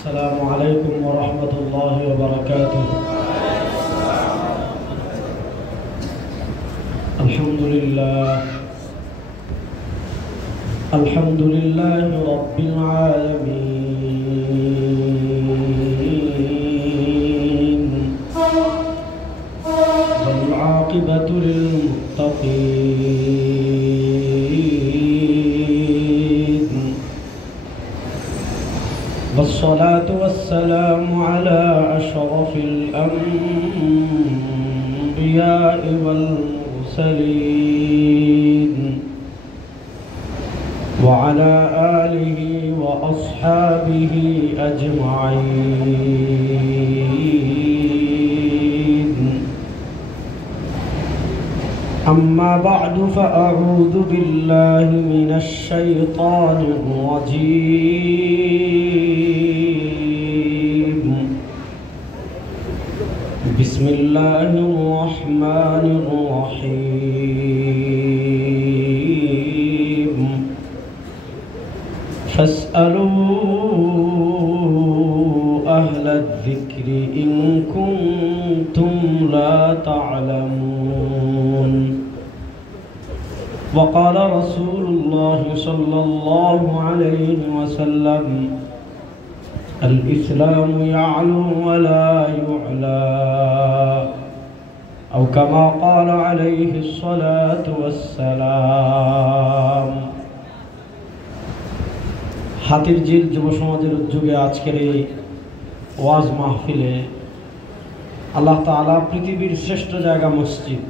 السلام عليكم ورحمة الله وبركاته. الحمد لله رب العالمين، والعاقبة للمتقين، والصلاة والسلام على أشرف الأنبياء والمرسلين، وعلى آله وأصحابه أجمعين. أما بعد، فأعوذ بالله من الشيطان الرجيم. بسم الله الرحمن الرحيم. فاسألوا أهل الذكر إن كنتم لا تعلمون. وقال رسول الله صلى الله عليه وسلم: الإسلام يعلو ولا يعلى، أو كما قال عليه الصلاة والسلام। হাতির ঝিল যুব সমাজের উদ্যোগে আজকের এই ওয়াজ মাহফিলে আল্লাহ তাআলা পৃথিবীর শ্রেষ্ঠ জায়গা মসজিদ,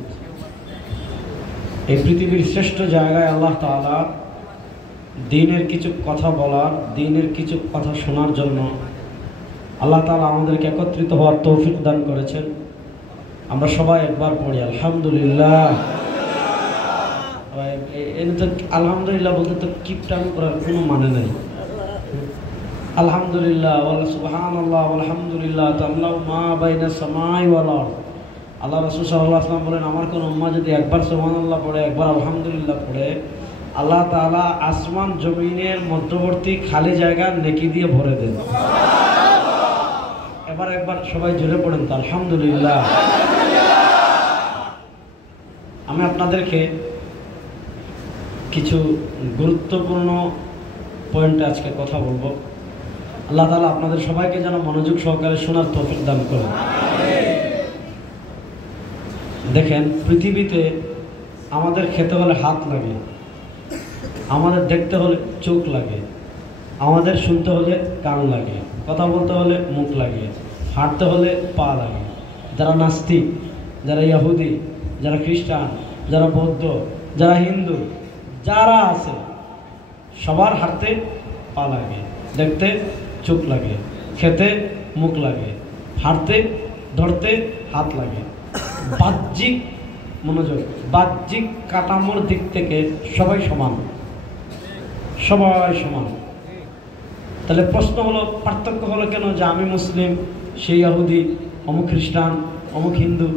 এই পৃথিবীর শ্রেষ্ঠ জায়গায় আল্লাহ তাআলা দ্বীনের কিছু কথা বলার, দ্বীনের কিছু কথা শোনার জন্য আল্লাহ তাআলা আমাদেরকে একত্রিত হওয়ার তৌফিক দান করেছেন। আমরা সবাই একবার পড়ি আলহামদুলিল্লাহ। আলহামদুলিল্লাহ বলতে তো কিপটান করার কোনো মানে নেই। আলহামদুলিল্লাহ ওয়া সুবহানাল্লাহ আলহামদুলিল্লাহ তাআলা মা বাইনা সামাই ওয়াল আরদ। আল্লাহ রাসূল সাল্লাল্লাহু আলাইহি ওয়াসাল্লাম বলেন, আমার কোন উম্মাহ যদি একবার সুবহানাল্লাহ পড়ে, একবার আলহামদুলিল্লাহ পড়ে, আল্লাহ তাআলা আসমান জমিনের মধ্যবর্তী খালি জায়গা নেকি দিয়ে ভরে দেন। একবার সবাই জোরে পড়েন তো আলহামদুলিল্লাহ। আমি আপনাদেরকে কিছু গুরুত্বপূর্ণ পয়েন্টে আজকে কথা বলবো। আল্লাহ তাআলা আপনাদের সবাইকে যেন মনোযোগ সহকারে শোনার তৌফিক দান করেন। দেখেন, পৃথিবীতে আমাদের খেতে হলে হাত লাগে, আমাদের দেখতে হলে চোখ লাগে, আমাদের শুনতে হলে কান লাগে, কথা বলতে হলে মুখ লাগে, হাঁটতে হলে পা লাগে। যারা নাস্তিক, যারা ইহুদি, যারা খ্রিস্টান, যারা বৌদ্ধ, যারা হিন্দু, যারা আছে সবার হাঁটতে পা লাগে, দেখতে চোখ লাগে, খেতে মুখ লাগে, হাঁটতে ধরতে হাত লাগে। বাহ্যিক মনোযোগ, বাহ্যিক কাঠামোর দিক থেকে সবাই সমান, সবাই সমান। তাহলে প্রশ্ন হলো, পার্থক্য হলো কেন যে আমি মুসলিম, সে ইহুদি, অমুক খ্রিস্টান, অমুক হিন্দু?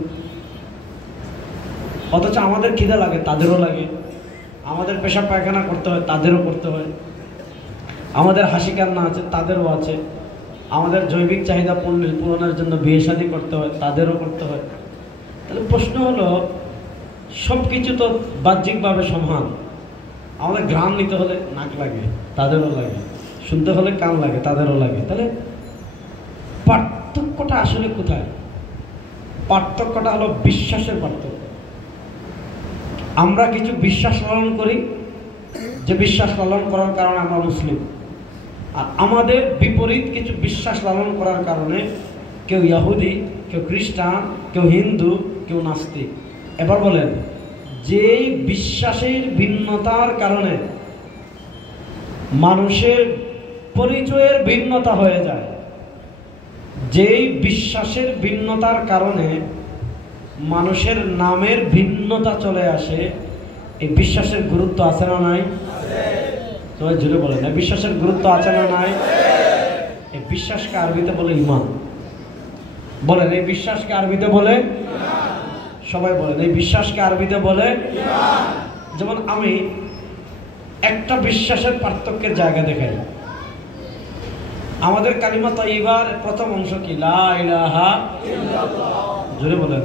অথচ আমাদের খিদা লাগে, তাদেরও লাগে। আমাদের পেশাব পায়খানা করতে হয়, তাদেরও করতে হয়। আমাদের হাসি কান্না আছে, তাদেরও আছে। আমাদের জৈবিক চাহিদা পূরণের জন্য বিয়ে শাদী করতে হয়, তাদেরও করতে হয়। তাহলে প্রশ্ন হলো, সব কিছু তো বাহ্যিকভাবে সমান। আমাদের ঘ্রাণ নিতে হলে নাক লাগে, তাদেরও লাগে। শুনতে হলে কান লাগে, তাদেরও লাগে। তাহলে পার্থক্যটা আসলে কোথায়? পার্থক্যটা হলো বিশ্বাসের পার্থক্য। আমরা কিছু বিশ্বাস লালন করি, যে বিশ্বাস লালন করার কারণে আমরা মুসলিম। আর আমাদের বিপরীত কিছু বিশ্বাস লালন করার কারণে কেউ ইহুদি, কেউ খ্রিস্টান, কেউ হিন্দু, কেউ নাস্তিক। এবার বলেন, যেই বিশ্বাসের ভিন্নতার কারণে মানুষের পরিচয়ের ভিন্নতা হয়ে যায়, যেই বিশ্বাসের ভিন্নতার কারণে মানুষের নামের ভিন্নতা চলে আসে, এই বিশ্বাসের গুরুত্ব আছে না নাই? সবাই জুড়ে বলেন, এই বিশ্বাসের গুরুত্ব আছে না নাই? এই বিশ্বাসকে আরবিতে বলে ঈমান। বলেন, এই বিশ্বাসকে আরবিতে বলে? সবাই বলেন, এই বিশ্বাসকে আরবিতে বলে? যেমন আমি একটা বিশ্বাসের পার্থক্যের জায়গা দেখাই। আমাদের কালিমা তাইয়্যিবার প্রথম অংশ কি? লা ইলাহা ইল্লাল্লাহ। জোরে বলেন।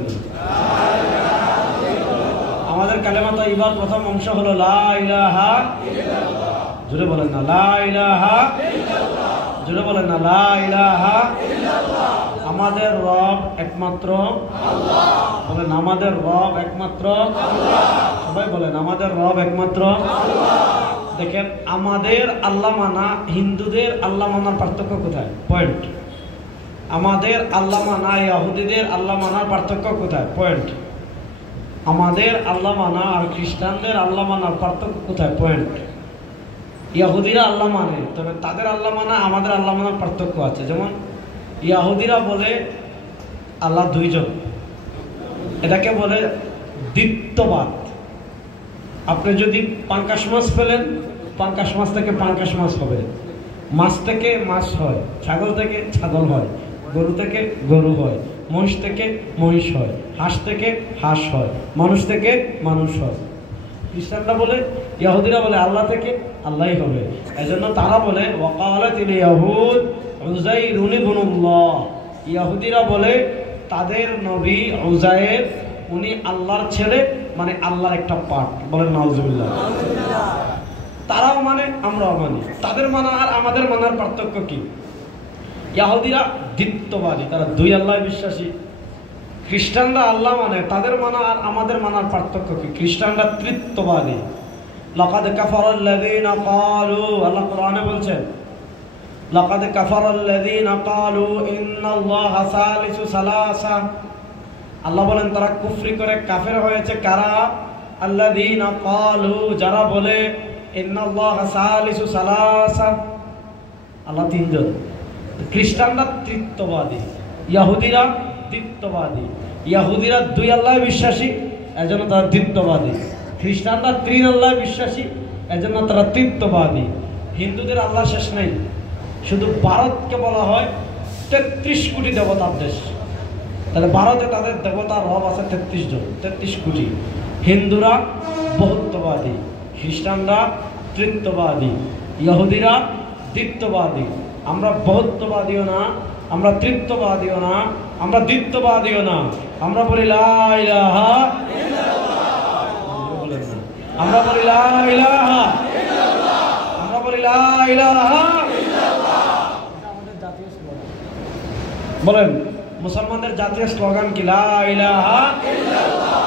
আমাদের কালিমা তাইয়্যিবার প্রথম অংশ হলো লা ইলাহা ইল্লাল্লাহ। জোরে বলেন না লা ইলাহা ইল্লাল্লাহ। জোরে বলেন না লা ইলাহা ইল্লাল্লাহ। আমাদের রব একমাত্র আল্লাহ। বলেন আমাদের রব একমাত্র আল্লাহ। সবাই বলেন আমাদের রব একমাত্র আল্লাহ। দেখেন আমাদের আল্লাহ মানা হিন্দুদের আল্লাহ মানার পার্থক্য কোথায়? পয়েন্ট। আমাদের আল্লাহ মানা ইহুদিদের আল্লাহ মানার পার্থক্য কোথায়? পয়েন্ট। আমাদের আল্লাহ মানা আর খ্রিস্টানদের আল্লাহ মানার পার্থক্য কোথায়? পয়েন্ট। ইহুদিরা আল্লাহ মানে, তবে তাদের আল্লাহ মানা আমাদের আল্লাহ মানার পার্থক্য আছে। যেমন ইহুদিরা বলে আল্লাহ দুইজন, এটাকে বলে দ্বিত্ববাদ। আপনি যদি পাঙ্কাশ মাছ ফেলেন, পাঙ্কাশ মাছ থেকে পাঙ্কাশ মাছ হবে, মাছ থেকে মাছ হয়, ছাগল থেকে ছাগল হয়, গরু থেকে গরু হয়, মহিষ থেকে মহিষ হয়, হাঁস থেকে হাঁস হয়, মানুষ থেকে মানুষ হয়। খ্রিস্টানরা বলে, ইহুদিরা বলে আল্লাহ থেকে আল্লাহই হবে। এজন্য তারা বলে ওয়াকালাতিল ইয়াহুদ উযাইরুন ইবনুল্লাহ। ইহুদিরা বলে তাদের নবী উযাইর উনি আল্লাহর ছেলে, মানে আল্লাহর একটা পার্ট। বলেন নাউজুবিল্লাহ। তারাও মানে আমরাও মানি। তাদের মানা আর আমাদের মানার পার্থক্য কি? ইহুদিরা দ্বিত্ববাদী, তারা দুই আল্লাহ বিশ্বাসী। খ্রিস্টানরা আল্লাহ মানে, তাদের মানা আর আমাদের মানার পার্থক্য কি? খ্রিস্টানরা ত্রিত্ববাদী। লাকাদ কাফারাল্লাযীনা ক্বালু, আল্লাহ কোরআনে বলছেন লাকাদ কাফারাল্লাযীনা ক্বালু ইন্নাল্লাহা সালিসু সালাসা। আল্লাহ বলেন তারা কুফরি করে কাফের হয়েছে। কারা? আল্লাযীনা ক্বালু, যারা বলে ইন্নাল্লাহা সালিসু সালাসা, আল্লাহ তিনজন। খ্রিস্টানরা ত্রিত্ববাদী, ইহুদিরা দ্বিত্ববাদী। ইহুদিরা দুই আল্লাহ বিশ্বাসী, এজন্য তারা দ্বিত্ববাদী। খ্রিস্টানরা তিন আল্লাহ বিশ্বাসী, এজন্য তারা ত্রিত্ববাদী। হিন্দুদের আল্লাহ শেষ নেই, শুধু ভারতকে বলা হয় ৩৩ কোটি দেবতার দেশ। তাহলে ভারতে তাদের দেবতার রব আছে ৩৩ জন, ৩৩ কোটি। হিন্দুরা বহুত্ববাদী, খ্রিস্টানরা ত্রিত্ববাদী, ইহুদিরা দ্বিত্ববাদী। আমরা বহুত্ববাদীও না, আমরা ত্রিত্ববাদীও না, আমরা দ্বিত্ববাদীও না। আমরা বলি লা ইলাহা ইল্লাল্লাহ। আমরা বলি লা ইলাহা ইল্লাল্লাহ। আমরা বলি লা ইলাহা ইল্লাল্লাহ। এটা আমাদের জাতীয় স্লোগান। বলেন মুসলমানদের জাতীয় স্লোগান কি? লা ইলাহা ইল্লাল্লাহ।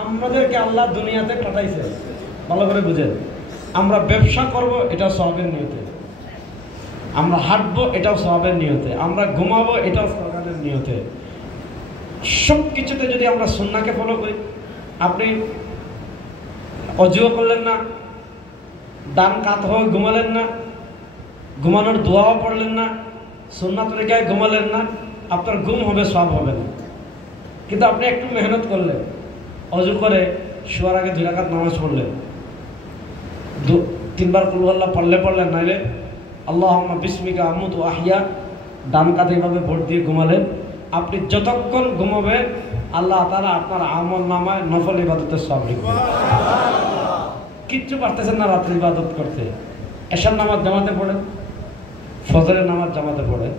আমাদেরকে আল্লাহ দুনিয়াতে পাঠাইছে, ভালো করে বুঝেন। আমরা ব্যবসা করব, এটাও সওয়াবের নিয়তে। আমরা হাঁটবো, এটাও সওয়াবের নিয়তে। আমরা ঘুমাবো, এটাও সওয়াবের নিয়তে। সব কিছুতে যদি আমরা সুন্নাহকে ফলো করি, আপনি অজুও করলেন না, ডান কাত হয়ে ঘুমালেন না, ঘুমানোর দোয়াও পড়লেন না, সুন্নাহ তরিকায় ঘুমালেন না, আপনার ঘুম হবে, সওয়াব হবে না। কিন্তু আপনি একটু মেহনত করলেন, অজু করে শোয়ার আগে 2 রাকাত নামাজ পড়লেন, 3বার কুল আল্লাহ পড়লেন, নাইলে আল্লাহুম্মা বিসমিকা আমুতু আহইয়া, ডান কাঁধে এভাবে ভোট দিয়ে ঘুমালেন। আপনি যতক্ষণ ঘুমাবেন আল্লাহ তাআলা আপনার আমল নামায় নফল ইবাদতের সওয়াব লিখবেন। কিচ্ছু পারতেছেন না রাত্রি ইবাদত করতে, এশার নামাজ জামাতে পড়েন, ফজরের নামাজ জামাতে পড়েন,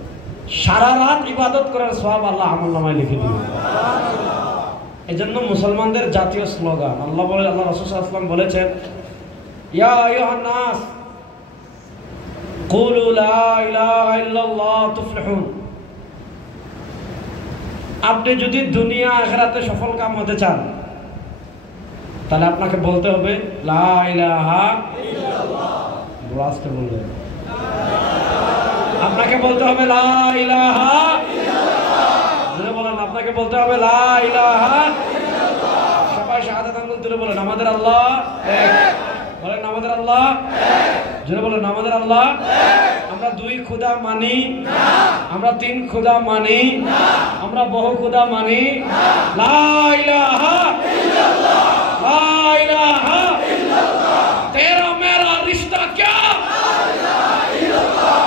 সারা রাত ইবাদত করার সওয়াব আল্লাহ আমল নামায় লিখে দিবেন। এজন্য মুসলমানদের জাতীয় স্লোগান, আল্লাহ রাসূল সাল্লাল্লাহু আলাইহি ওয়াসাল্লাম বলেছেন, ইয়া আইয়ুহান নাস কুলু লা ইলাহা ইল্লাল্লাহ তুফলিহুন। আপনি যদি দুনিয়া আখিরাতে সফল কাম হতে চান, তাহলে আপনাকে বলতে হবে লা ইলাহা ইল্লাল্লাহ। বলাতে বলবেন, আপনাকে বলতে হবে লা ইলাহা ইল্লাল্লাহ। জোরে বলেন, আপনাকে বলতে হবে লা ইলাহা ইল্লাল্লাহ। সবাই শাহাদাত আঙ্গুল তুলে বলেন আমাদের আল্লাহ এক। বলেন আমাদের আল্লাহ এক। জোরে বলেন আমাদের আল্লাহ এক। আমরা 2 খোদা মানি না, আমরা 3 খোদা মানি না, আমরা বহু খোদা মানি না। লা ইলাহা ইল্লাল্লাহ, লা ইলাহা ইল্লাল্লাহ। তেরা মেরা রিশতা क्या? লা ইলাহা ইল্লাল্লাহ।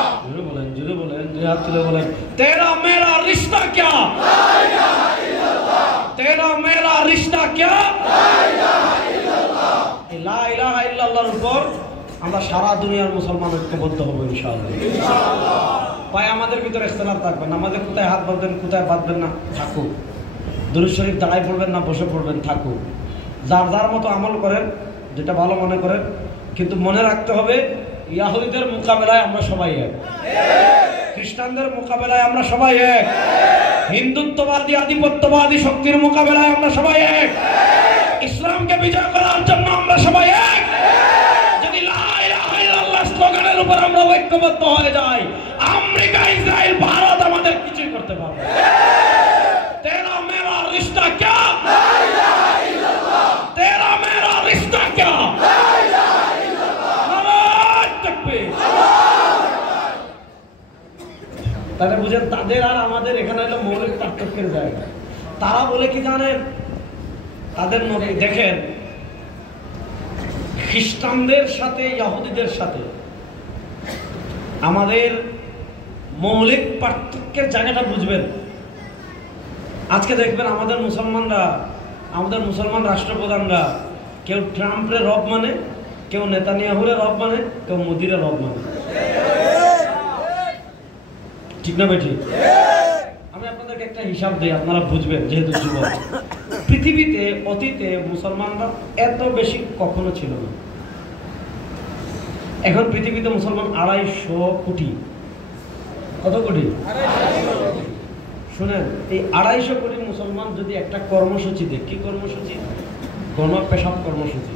জোরে বলেন, দুই হাত তুলে বলেন, তেরা মেরা রিশতা क्या? লা ইলাহা ইল্লাল্লাহ। তেরা মেরা রিশতা क्या? লা ইলাহা ইল্লাল্লাহ। এই লা ইলাহা ইল্লাল্লাহর উপর আমরা সারা দুনিয়ার মুসলমান ঐক্যবদ্ধ হব ইনশাআল্লাহ। ভাই আমাদের ভিতরে ইখতিলাফ থাকবে না, আমাদের কোথায় হাত বাঁধবেন কোথায় বাঁধবেন না থাকুক, দুরূদ শরীফ দাঁড়াই পড়বেন না বসে পড়বেন থাকুক, যার যার মতো আমল করেন যেটা ভালো মনে করেন, কিন্তু মনে রাখতে হবে ইহুদিদের মোকাবেলায় আমরা সবাই এক, খ্রিস্টানদের মোকাবেলায় আমরা সবাই এক, হিন্দুত্ববাদী আধিপত্যবাদী শক্তির মোকাবেলায় আমরা সবাই এক, ইসলামকে বিজয় করার জন্য আমরা সবাই এক। যদি লা ইলাহা ইল্লাল্লাহ স্লোগানের উপর আমরা ঐক্যবদ্ধ হয়ে যাই, আমেরিকা ইসরায়েল ভারত আমাদের কিছুই করতে পারবে না। তেরা মেরা রিশতা ক্যা, লা ইলাহা ইল্লাল্লাহ, তেরা মেরা রিশতা ক্যা, লা ইলাহা ইল্লাল্লাহ, নারায়ে তাকবীর। তাহলে বুঝেন তাদের আর আমাদের এখানে হলো মৌলিক পার্থক্যের জায়গা। তারা বলে কি জানেন, তাদের নবী দেখেন খ্রিস্টানদের সাথে ইহুদিদের সাথে আমাদের মৌলিক পার্থক্যের জায়গাটা বুঝবেন। আজকে দেখবেন আমাদের মুসলমান রাষ্ট্রপ্রধানরা কেউ ট্রাম্পের রব মানে, কেউ নেতানিয়াহুরের রব মানে, কেউ মোদির রব মানে, ঠিক না বেঠি? আমি আপনাদেরকে একটা হিসাব দিই, আপনারা বুঝবেন যেহেতু যুবক। পৃথিবীতে অতীতে মুসলমানরা এত বেশি কখনো ছিল না। এখন পৃথিবীতে মুসলমান 250 কোটি। কত কোটি? শুনেন, এই 250 কোটি মুসলমান যদি একটা কর্মসূচি দেয়, কি কর্মসূচি? গণ পেশাব কর্মসূচি।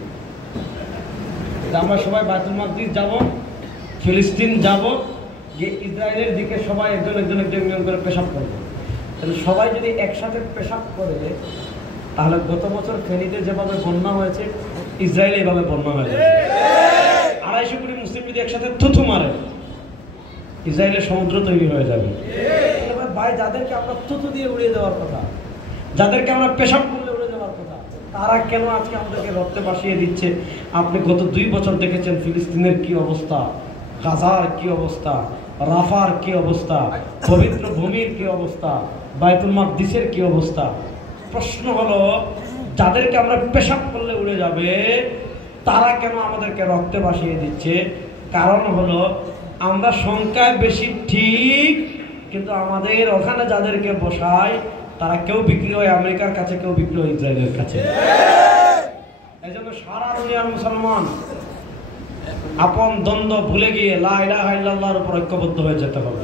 আমরা সবাই বাইতুল মাকদিস যাব, ফিলিস্তিন যাব, যে ইসরায়েলের দিকে সবাই একজন করে পেশাব করবে। তাহলে সবাই যদি একসাথে পেশাব করে, তাহলে গত বছর ফেনীতে যেভাবে বন্যা হয়েছে ইসরায়েলে এইভাবে বন্যা হয়ে যাবে। 250 কোটি মুসলিম যদি একসাথে থুথু মারে, ইসরায়েলের সমুদ্র তৈরি হয়ে যাবে। ভাই যাদেরকে আমরা থুথু দিয়ে উড়িয়ে দেওয়ার কথা, যাদেরকে আমরা পেশাব করলে উড়ে যাওয়ার কথা, তারা কেন আজকে আমাদেরকে রক্তে ভাসিয়ে দিচ্ছে? আপনি গত 2 বছর দেখেছেন ফিলিস্তিনের কি অবস্থা, গাজার কি অবস্থা, রাফার কি অবস্থা, পবিত্র ভূমির কি অবস্থা, বাইতুল মাকদিসের কি অবস্থা। প্রশ্ন হলো, যাদেরকে আমরা পেশাব করলে উড়ে যাবে, তারা কেন আমাদেরকে রক্তে ভাসিয়ে দিচ্ছে? কারণ হলো আমরা সংখ্যায় বেশি ঠিক, কিন্তু আমাদের ওখানে যাদেরকে বসায় তারা কেউ বিক্রি হয় আমেরিকার কাছে, কেউ বিক্রি হয় ইসরায়েলের কাছে। এই জন্য সারা দুনিয়ার মুসলমান আপন দ্বন্দ্ব ভুলে গিয়ে লা ইলাহা ইল্লাল্লাহর উপর ঐক্যবদ্ধ হয়ে যেতে হবে।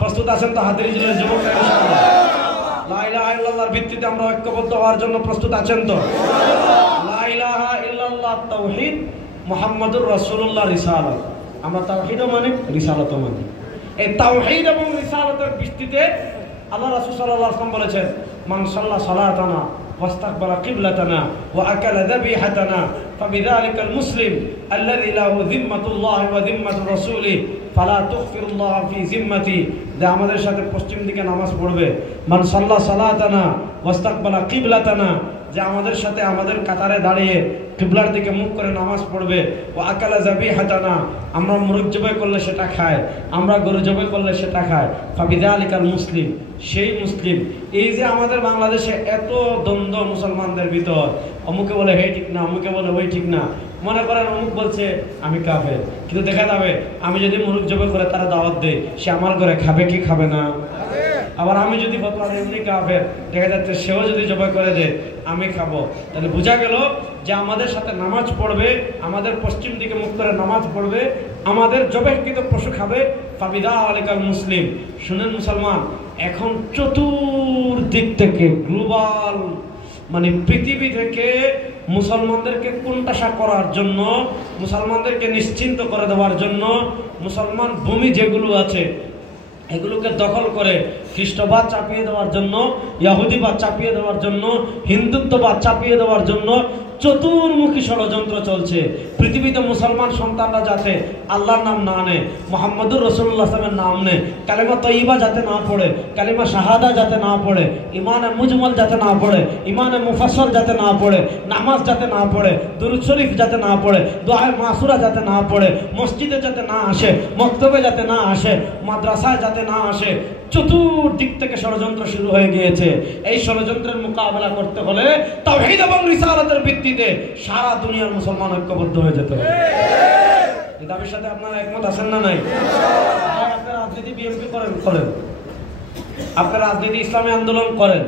প্রস্তুত আছেন তো হাতের ইজলের যুবক? লা ইলাহা ইল্লাল্লাহর ভিত্তিতে আমরা ঐক্যবদ্ধ হওয়ার জন্য প্রস্তুত আছেন তো? লা ইলাহা ইল্লাল্লাহ তাওহীদ, মুহাম্মাদুর রাসূলুল্লাহ রিসালাত। আমরা তাওহীদও মানি, রিসালাতও মানি। এই তাওহীদ এবং রিসালাতের ভিত্তিতে আল্লাহ রাসূল সাল্লাল্লাহু আলাইহি ওয়াসাল্লাম বলেছেন, মান সাল্লা সালাতানা واستقبل قبلتنا واكل ذبيحتنا فبذلك المسلم الذي له ذمه الله وذمه رسوله فلا تغفر الله في ذمتي। যে আমাদের সাথে পশ্চিম দিকে নামাজ পড়বে, মান সাল্লা সালাতানা ওয়াস্তাকবালা কিবলাতানা, যে আমাদের সাথে আমাদের কাতারে দাঁড়িয়ে কিবলার দিকে মুখ করে নামাজ পড়বে, ও আকালা যাবিহাতানা, আমরা মুরগ জবাই করলে সেটা খায়, আমরা গরু জবাই করলে সেটা খায়, ফাবিযালিকাল মুসলিম, সেই মুসলিম। এই যে আমাদের বাংলাদেশে এত দ্বন্দ্ব মুসলমানদের ভিতর, অমুকে বলে হে ঠিক না, অমুকে বলে ওই ঠিক না। মনে করেন অমুক বলছে আমি কাফের, কিন্তু দেখা যাবে আমি যদি মুরগ জবাই করে তারা দাওয়াত দেয়, সে আমার ঘরে খাবে কি খাবে না? আবার আমি যদি ফতোয়া দিই এমনি কাফের, দেখা যাচ্ছে সেও যদি জবাই করে দেয় আমি খাবো। তাহলে বোঝা গেল যে আমাদের সাথে নামাজ পড়বে, আমাদের পশ্চিম দিকে মুখ করে নামাজ পড়বে, আমাদের জবাইকৃত পশু খাবে, ফাবিযালিকাল মুসলিম। শুনেন মুসলমান, এখন চতুর্দিক থেকে গ্লোবাল মানে পৃথিবী থেকে মুসলমানদেরকে কোণঠাসা করার জন্য, মুসলমানদেরকে নিশ্চিন্ত করে দেওয়ার জন্য, মুসলমান ভূমি যেগুলো আছে এগুলোকে দখল করে খ্রিস্টবাদ চাপিয়ে দেওয়ার জন্য, ইহুদিবাদ চাপিয়ে দেওয়ার জন্য, হিন্দুত্ববাদ চাপিয়ে দেওয়ার জন্য চতুর্মুখী ষড়যন্ত্র চলছে। পৃথিবীতে মুসলমান সন্তানরা যাতে আল্লাহর নাম না নেয়, মুহাম্মদুর রাসূলুল্লাহ সাল্লাল্লাহু আলাইহি ওয়াসাল্লামের নাম নেয়, কালেমা তয়্যিবা যাতে না পড়ে, কালেমা শাহাদা যাতে না পড়ে, ইমানে মুজমাল যাতে না পড়ে, ইমানে মুফাসসাল যাতে না পড়ে, নামাজ যাতে না পড়ে, দুরূদ শরীফ যাতে না পড়ে, দোয়া মাসুরা যাতে না পড়ে, মসজিদে যাতে না আসে, মক্তবে যাতে না আসে, মাদ্রাসায় যাতে না আসে, চতুর্দিক থেকে ষড়যন্ত্র শুরু হয়ে গিয়েছে। এই ষড়যন্ত্রের মোকাবেলা করতে হলে তাওহীদ এবং রিসালাতের ভিত্তিতে সারা দুনিয়ার মুসলমান ঐক্যবদ্ধ হয়ে যেতে হবে। এই দাবির সাথে আপনারা একমত আছেন না নাই? আপনারা রাজনীতি করেন, আপনি রাজনীতি ইসলামী আন্দোলন করেন,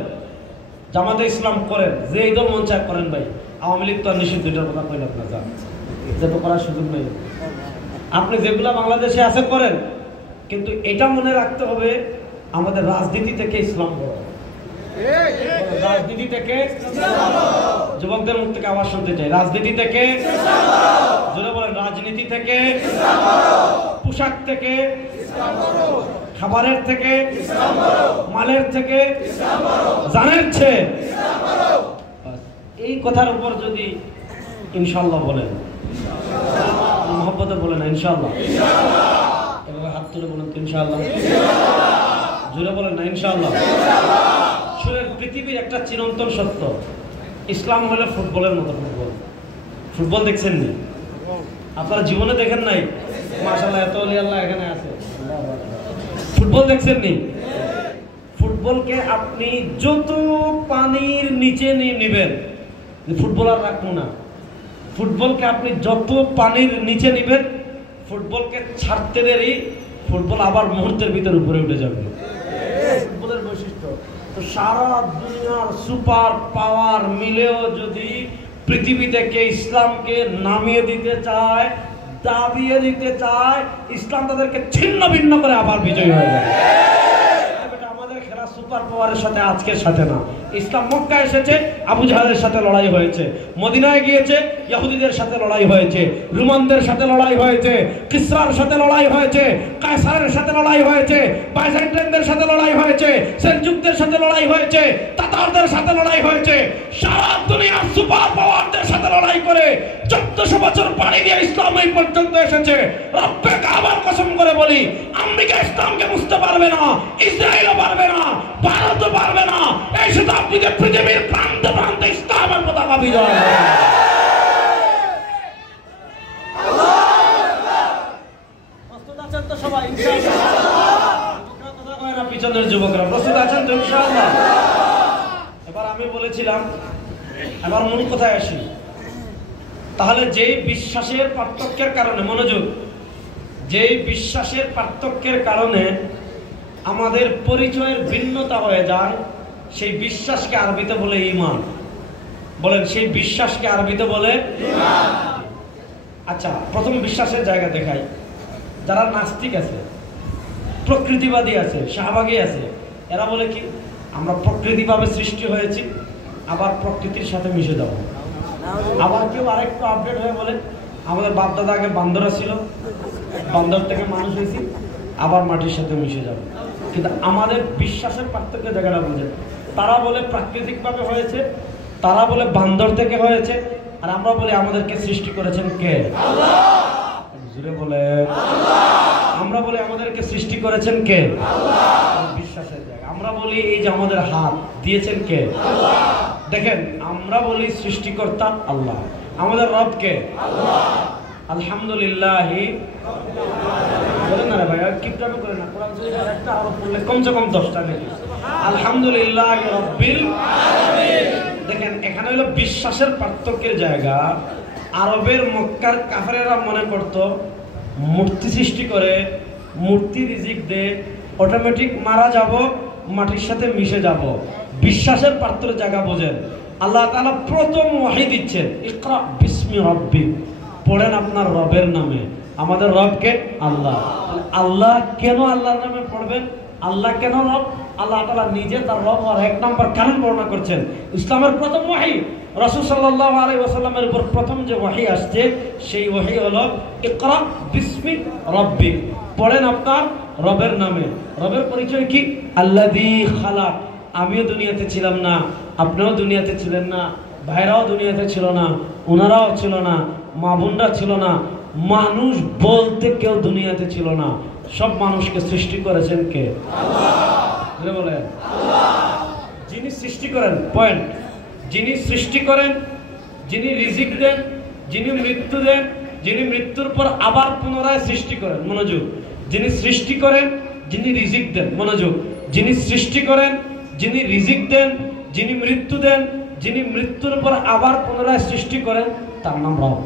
জামাতে ইসলাম করেন, যে এই দল মন চায় করেন ভাই। আওয়ামী লীগ তো আর নিষিদ্ধ, দুইটার কথা কইল আপনার যা যেটা করার সুযোগ নেই। আপনি যেগুলা বাংলাদেশে আছে করেন, কিন্তু এটা মনে রাখতে হবে আমাদের রাজনীতি থেকে ইসলাম বড়। রাজনীতি থেকে যুবকদের মুখ থেকে আওয়াজ শুনতে চাই, রাজনীতি থেকে জোরে বলেন, রাজনীতি থেকে, পোশাক থেকে, খাবারের থেকে, মালের থেকে, জানের চেয়ে, এই কথার উপর যদি ইনশাআল্লাহ বলেন, মোহাম্মতে বলেন ইনশাআল্লাহ, এভাবে হাত তুলে বলেন ইনশাআল্লাহ, জোরে বলেন না ইনশাআল্লাহ। শুনেন, পৃথিবীর একটা চিরন্তন সত্য, ইসলাম হলো ফুটবলের মতো। ফুটবল দেখছেন নি? আপনারা জীবনে দেখেন নাই? মাশাআল্লাহ, এত ওলি আল্লাহ এখানে আছে। ফুটবল দেখছেন নি? ফুটবলকে আপনি যত পানির নিচে নিয়ে নেবেন, ফুটবল আর রাখবো না। ফুটবলকে আপনি যত পানির নিচে নেবেন, ফুটবলকে ছাড়তে দেরি, ফুটবল আবার মুহূর্তের ভিতর উপরে উঠে যাবে। ফুটবলের বৈশিষ্ট্য। তো সারা দুনিয়ার সুপার পাওয়ার মিলেও যদি পৃথিবী থেকে ইসলামকে নামিয়ে দিতে চায়, দাবিয়ে দিতে চায়, ইসলাম তাদেরকে ছিন্ন ভিন্ন করে আবার বিজয়ী হয়ে যায়। আমাদের খেলা সুপার পাওয়ারের সাথে আজকের সাথে না। ইসলাম মক্কা এসেছে, আবু জাহেলের সাথে লড়াই হয়েছে, মদিনায় গিয়েছে, ইহুদিদের সাথে লড়াই হয়েছে, রোমানদের সাথে লড়াই হয়েছে, কিসরার সাথে লড়াই হয়েছে, কায়সারের সাথে লড়াই হয়েছে, বাইজেন্টাইনদের সাথে লড়াই হয়েছে, সেলজুকদের সাথে লড়াই হয়েছে, তাতারদের সাথে লড়াই হয়েছে। সারা দুনিয়ার সুপার পাওয়ারদের সাথে লড়াই করে 1400 বছর পাড়ি দিয়ে ইসলাম এই পর্যন্ত এসেছে। রব্বে কাবার কসম করে বলি, আমেরিকা ইসলামকে বুঝতে পারবে না, ইসরায়েলও পারবে না, ভারতও পারবে না। এই শতাব্দীতে পৃথিবীর প্রান্তে প্রান্তে ইসলামের পতাকা বিজয় হবে। প্রস্তুত আছেন তো সবাই? কথা কয় না পিছনের যুবকরা, প্রস্তুত আছেন তো ইনশাআল্লাহ? এবার আমি বলেছিলাম, এবার মূল কথায় আসি। তাহলে যেই বিশ্বাসের পার্থক্যের কারণে, মনোযোগ, যেই বিশ্বাসের পার্থক্যের কারণে আমাদের পরিচয়ের ভিন্নতা হয়ে যায়, সেই বিশ্বাসকে আরবিতে বলে ঈমান। বলেন, সেই বিশ্বাসকে আরবিতে বলে ঈমান। আচ্ছা, প্রথম বিশ্বাসের জায়গা দেখাই। যারা নাস্তিক আছে, প্রকৃতিবাদী আছে, শাহবাগী আছে, এরা বলে কি আমরা প্রকৃতিভাবে সৃষ্টি হয়েছি, আবার প্রকৃতির সাথে মিশে যাব। আবার কেউ আরেকটু আপডেট হয়ে বলে আমাদের বাপ দাদা আগে বান্দরা ছিল, বান্দর থেকে মানুষ হয়েছি, আবার মাটির সাথে মিশে যাব। কিন্তু আমাদের বিশ্বাসের পার্থক্য জায়গাটা বুঝে। তারা বলে প্রাকৃতিকভাবে হয়েছে, তারা বলে বান্দর থেকে হয়েছে, আর আমরা বলি আমাদেরকে সৃষ্টি করেছেন কে? আল্লাহ। জোরে বলে আমরা বলি আমাদেরকে সৃষ্টি করেছেন কে? আল্লাহ। বিশ্বাসের জায়গা। আমরা বলি এই যে আমাদের হাত দিয়েছেন কে? আল্লাহ। দেখেন, আমরা বলি সৃষ্টিকর্তা আল্লাহ, আমাদের রব কে? আল্লাহ। আলহামদুলিল্লাহ বলেন না রে ভাই, কিপটামি করে না, কোরআন শরীফ একটা আরো পড়লে কমসে কম 10টা নেই। আলহামদুলিল্লাহ রাব্বিল আলামিন। দেখেন, এখানে হলো বিশ্বাসের পার্থক্যের জায়গা। আরবের মক্কার কাফেরেরা মনে করত মূর্তি সৃষ্টি করে, মূর্তি রিজিক দে, অটোমেটিক মারা যাব, মাটির সাথে মিশে যাব। বিশ্বাসের পার্থক্যের জায়গা বোঝেন। আল্লাহ তাআলা প্রথম ওহী দিচ্ছেন, ইকরা বিসমি রাব্বিক, পড়েন আপনার রবের নামে। আমাদের রবকে আল্লাহ। আল্লাহ কেন আল্লাহর নামে পড়বেন? আল্লাহ কেন রব? আল্লাহ তাআলা নিজে তার রব আর এক নম্বর কারণ বর্ণনা করছেন। ইসলামের প্রথম ওহী, রাসূল সাল্লাল্লাহু আলাইহি ওয়াসাল্লামের উপর প্রথম যে ওহী আসছে, সেই ওহী হলো ইকরা বিসমি রাব্বিক, পড়েন আপনার রবের নামে। রবের পরিচয় কি? আল্লাযী খালাক। আমিও দুনিয়াতে ছিলাম না, আপনিও দুনিয়াতে ছিলেন না, ভাইরাও দুনিয়াতে ছিল না, ওনারাও ছিল না, মা বোনরা ছিল না, মানুষ বলতে কেউ দুনিয়াতে ছিল না। সব মানুষকে সৃষ্টি করেছেন কে? আল্লাহ। বলেন আল্লাহ। যিনি সৃষ্টি করেন, পয়েন্ট, যিনি সৃষ্টি করেন, যিনি রিজিক দেন, যিনি মৃত্যু দেন, যিনি মৃত্যুর পর আবার পুনরায় সৃষ্টি করেন। মনোযোগ, যিনি সৃষ্টি করেন, যিনি রিজিক দেন। মনোযোগ, যিনি সৃষ্টি করেন, যিনি রিজিক দেন, যিনি মৃত্যু দেন, যিনি মৃত্যুর পর আবার পুনরায় সৃষ্টি করেন, তার নাম রব।